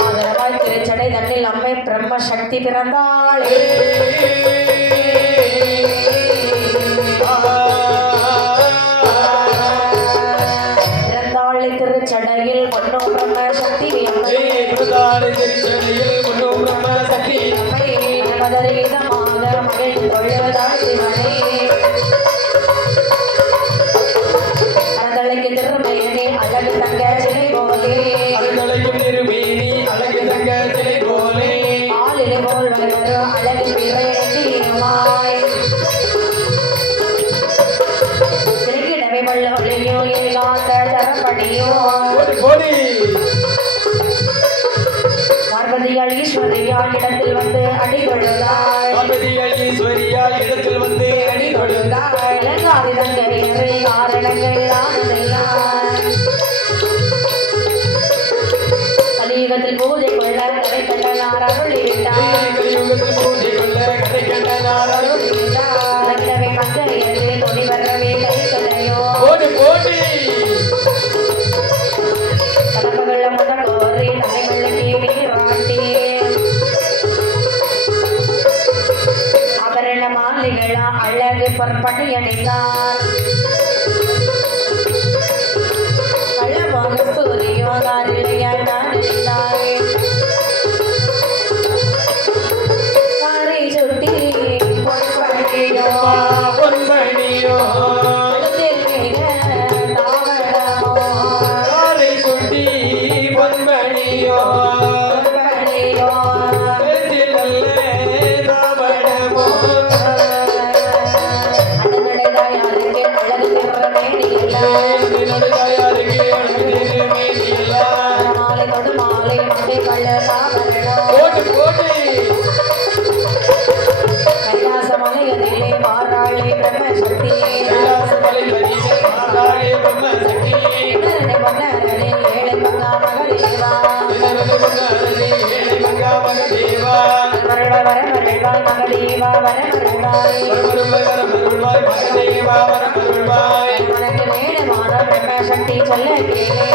ஆதரவாய் திருச்சடை தன்னில் அம்மை பிரம்மசக்தி பிறந்தாளே பிறந்தாளை திருச்சடையில் பொன்னும் பிரம்மசக்தி அம்மை திருச்சடையில் கொண்டும் பிரம்மசக்தி மதரீதமாக மகிழ் தொழுவதாய் சிவனே அறந்தழைக்கு திருமையனே அழகு தங்க சிலை போலே அருங்கலைக்கும் திருமேனி அழகு தங்க சிலை போலே ஆளிலை போல் வளரும் அழகு பிறையமாய் திருக்கிடவை வல்லொழியோ ஏகாந்த தரப்படியோ ஒரு கோடி பார்வதியால் ஈஸ்வரியால் இடத்தில் வந்து அடி கொழுந்தாய் பார்வதியால் ஈஸ்வரியால் இடத்தில் வந்து அடி கொடுத்தாள் இலங்காதி தங்கையரை காரணங்கள் ஆனதெல்லாம் கலியுகத்தில் பூஜை கொள்ள கதை கண்டனார் அருள் இருந்தார் கலியுகத்தில் பூஜை கொள்ள கதை கண்டனார் இலங்கவை மங்கையரே தொடி வரவே கை கலையோ ஒரு கோடி கலப்புகள முதல்வோரை தலைமல்லி நீராட்டி ஆபரண மாலைகளா அழகு பொற்பணி அணிந்தார் கள்ளமாக சூரியோதாரிலையாய் நான் இருந்தாய் காரை சுட்டி பொற்பணியோ பொன்மணியோ தாவரமோ காரை சுட்டி பொன்மணியோ பொற்பணியோ கருத்தில் நல்ல தாவரமோ அடனடைதாயாருக்கு அழகு திறமேனியில்லை நடுதாயாருக்கு அழகு திருமேனியில்லா மாலை கொடு மாலை மங்கை கள்ள தாவரணோ கோடி கோடி கைலாச மலையதிலே மாறாளே பிரம்மசக்தி கைலாசமலையிலே மாதாளே பிரம்மசக்தி இடரனை பொன்னரனே ஏழை மங்கா மகளேவா இதனது முன்னரே ஏழை மங்கா மகதேவா வரமருள்வாய் வரமருள்வாய் மகளேவா வரமருள்வாய் வரமருள்வாய் மகதேவா வரமருள்வாய் உனக்கு வேணுமான பிரம்மசக்தி சொல்ல கேளே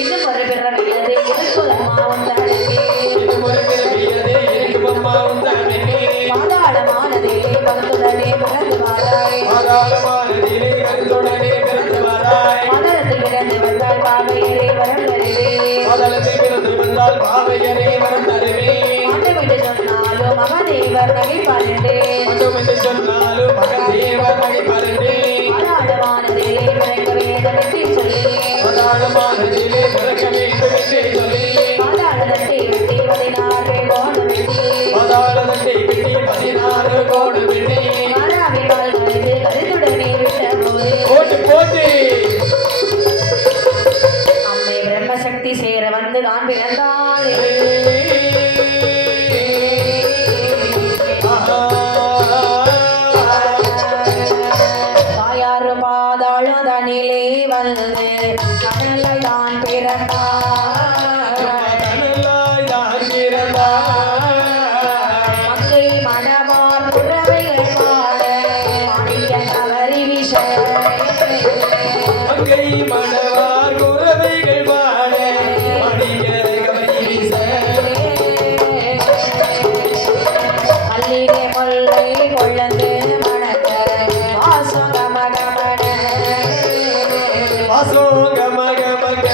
இன்னும் ஒரு பிறவியது இருக்குதம்மா உந்தனக்கே இது ஒரு பிறவியதே இருக்குமம்மா உந்தனக்கே பாதாளமானதே கருத்துடனே பிறந்து வாராய் பாதாளமானதிலே கருத்துடனே பிறந்து வராய் மதரத்தில் பிறந்து வந்தால் பாவையரே வரம் தருவே பாதாளத்தில் பிறந்து வந்தால் பாவையரே வரம் தருவே மாட்டம் என்று சொன்னாலும் மகாதேவர் நகைப்பாருண்டே மட்டும் என்று சொன்னாலும் மகதேவர் நகைப்பருண்டே பாதாளமானதிலே பிறக்க வேதமென்று சொல்லி பாதாளமானதிலே பிறக்க வேண்டும் என்றே சொல்லி பாதாளத்தை வெட்டி 16 கோணம் வெட்டி பாதாளத்தை வெட்டி 16 கோடு வெட்டி மாறாவினால் மறைந்து கருத்துடனே விட்ட போது போட்டு போட்டு அம்மை பிரம்மசக்தி சேர வந்து நான் பிறந்தாள் தாயார் பாதாளதனிலே வந்து கடலை தான் பிறந்தாள் கனலாய் தான் பிறந்தாய். மங்கை மணவார் புறவைகள் பாட மாணிக்க கவரி விஷ மங்கை மணவார் உறவைகள் வாழ மணிக கவரி வீச. அல்லிலே கொள்ளை கொள்ளந்து மணக்க வாசகமகமன வாசோ கம கமக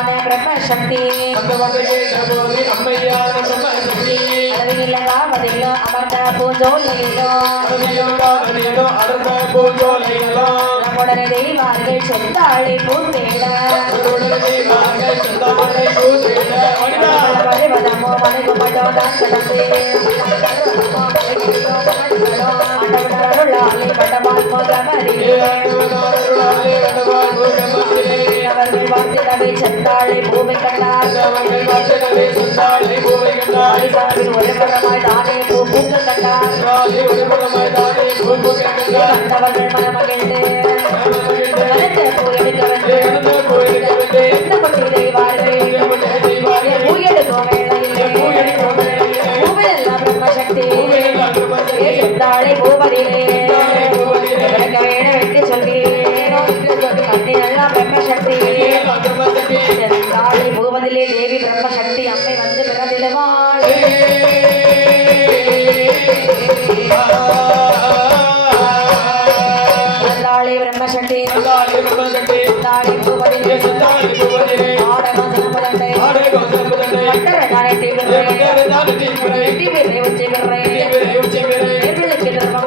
அம்மையான பிரம்மசக்தி அந்த வார்த்தை கேட்டபோது அம்மையான பிரம்மசக்தி அளவில்லகாவதிலோ அமர்ந்த பூஞ்சோலையிலோ அடர்ந்த பூஞ்சோலைகளோ நம்முடனே தெய்வார்கள் செந்தாழை பூத்தேட வருவதமோ மனைகுமடோ தான் கடந்தே அருளாலே பட்டமான் மகமரியே அவர்கள் வாழ்த்திடவே செந்தாழை பூமி கண்டார் சார்பில் ஒரு புறமாய் தானே பூ பூக்க கண்டார் கண்டவர்கள் மனமகிழ்ந்து வளர்த்த பூ எடுக்க வந்து என்ன கொண்டு செய்வார்கள் பூ எடுக்கும் வேளையிலே பூவிலெல்லாம் பிரம்மசக்தி செந்தாழை பூவதிலே விளக்க வேணும் என்று சொல்லி கண்ணிலெல்லாம் பிரம்மசக்தி செந்தாழை பூவதிலே தேவி பிரம்மசக்தி அம்மை வந்து பிறந்திடுவாள் செந்தாழை பிரம்மசக்தி செந்தாழை பூவதிலே ஆடகம் சிலம்பதண்டை பட்டர நானே தீவிரை உச்சி பிறை நேர்களுக்கு திரும்ப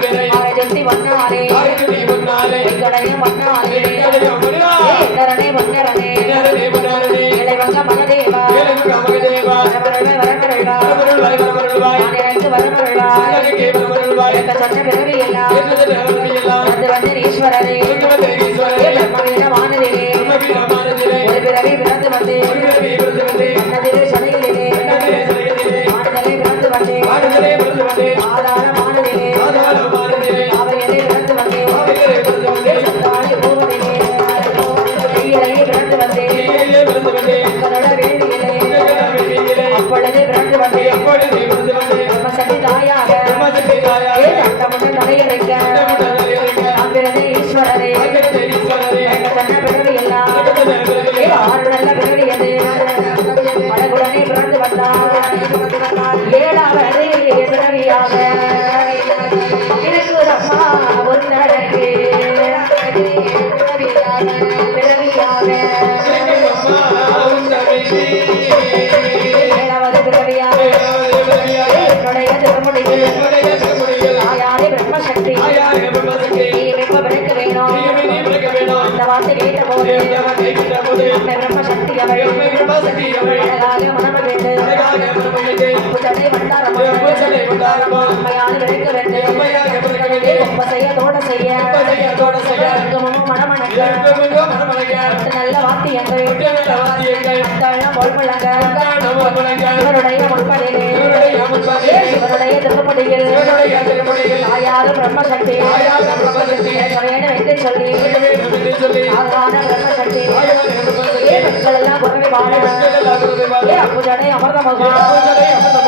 பிறை ஆரஜத்தி வண்ணாரே கடையும் வண்ணாரே என்னரனே வண்ணரனே இளைவங்க மகதேவா வரமருள்வா நான் எனக்கு வரமருள்வா எனக்கு சொன்ன பிறவி எல்லாம் வந்து வந்து ஈஸ்வரரே பிரம்மவீர வானதிலே ஒரு பிறவி பிறந்து வந்து மன்னதிலே சடையிலே மாடுதலை பிறந்து வந்து ஆதார மானதிலே அவையிலே பிறந்து வந்து சத்தாழை பூவதிலே கையிலேயே பிறந்து வந்து மக்களோட வேண்டியிலே அப்பொழுது பிறந்து வந்து பிரம்மசக்தி தாயாக அண்டமுட்ட தலையில் வைக்க அங்கிருந்த ஈஸ்வரரே சொன்ன பிறவி எல்லாம் ஆறு நல்ல பிறவி அது மடகுடனே பிறந்து வந்தார் ஏழாவது பிறவியாக இருக்குதம்மா உன்னடக்கு பிறவியாக ஏழாவது பிறவியாக என்னுடைய திருமுடியில் தாயாரே பிரம்மசக்தி எப்ப பிறக்க வேணும் அந்த வார்த்தை கேட்ட போது அம்மை பிரம்மசக்தி அவள் அழகாக மனமகிழ்ந்து புத்தனை வந்தாரம்மா அம்மையான பிறக்க வேண்டும் ரொம்ப செய்ய தோட செய்ய மனமணக்க நல்ல வாத்தியங்கள் பொல்முழங்க இவருடைய முன்பதிலே இவருடைய திருப்பதியில் தாயாரு பிரம்மசக்தி வேண்டும் என்று சொல்லி ஆகான பிரம்மசக்தி பெண்கள் எல்லாம் குறவை வாழ அப்புஜனை அமர்ந்த முகம்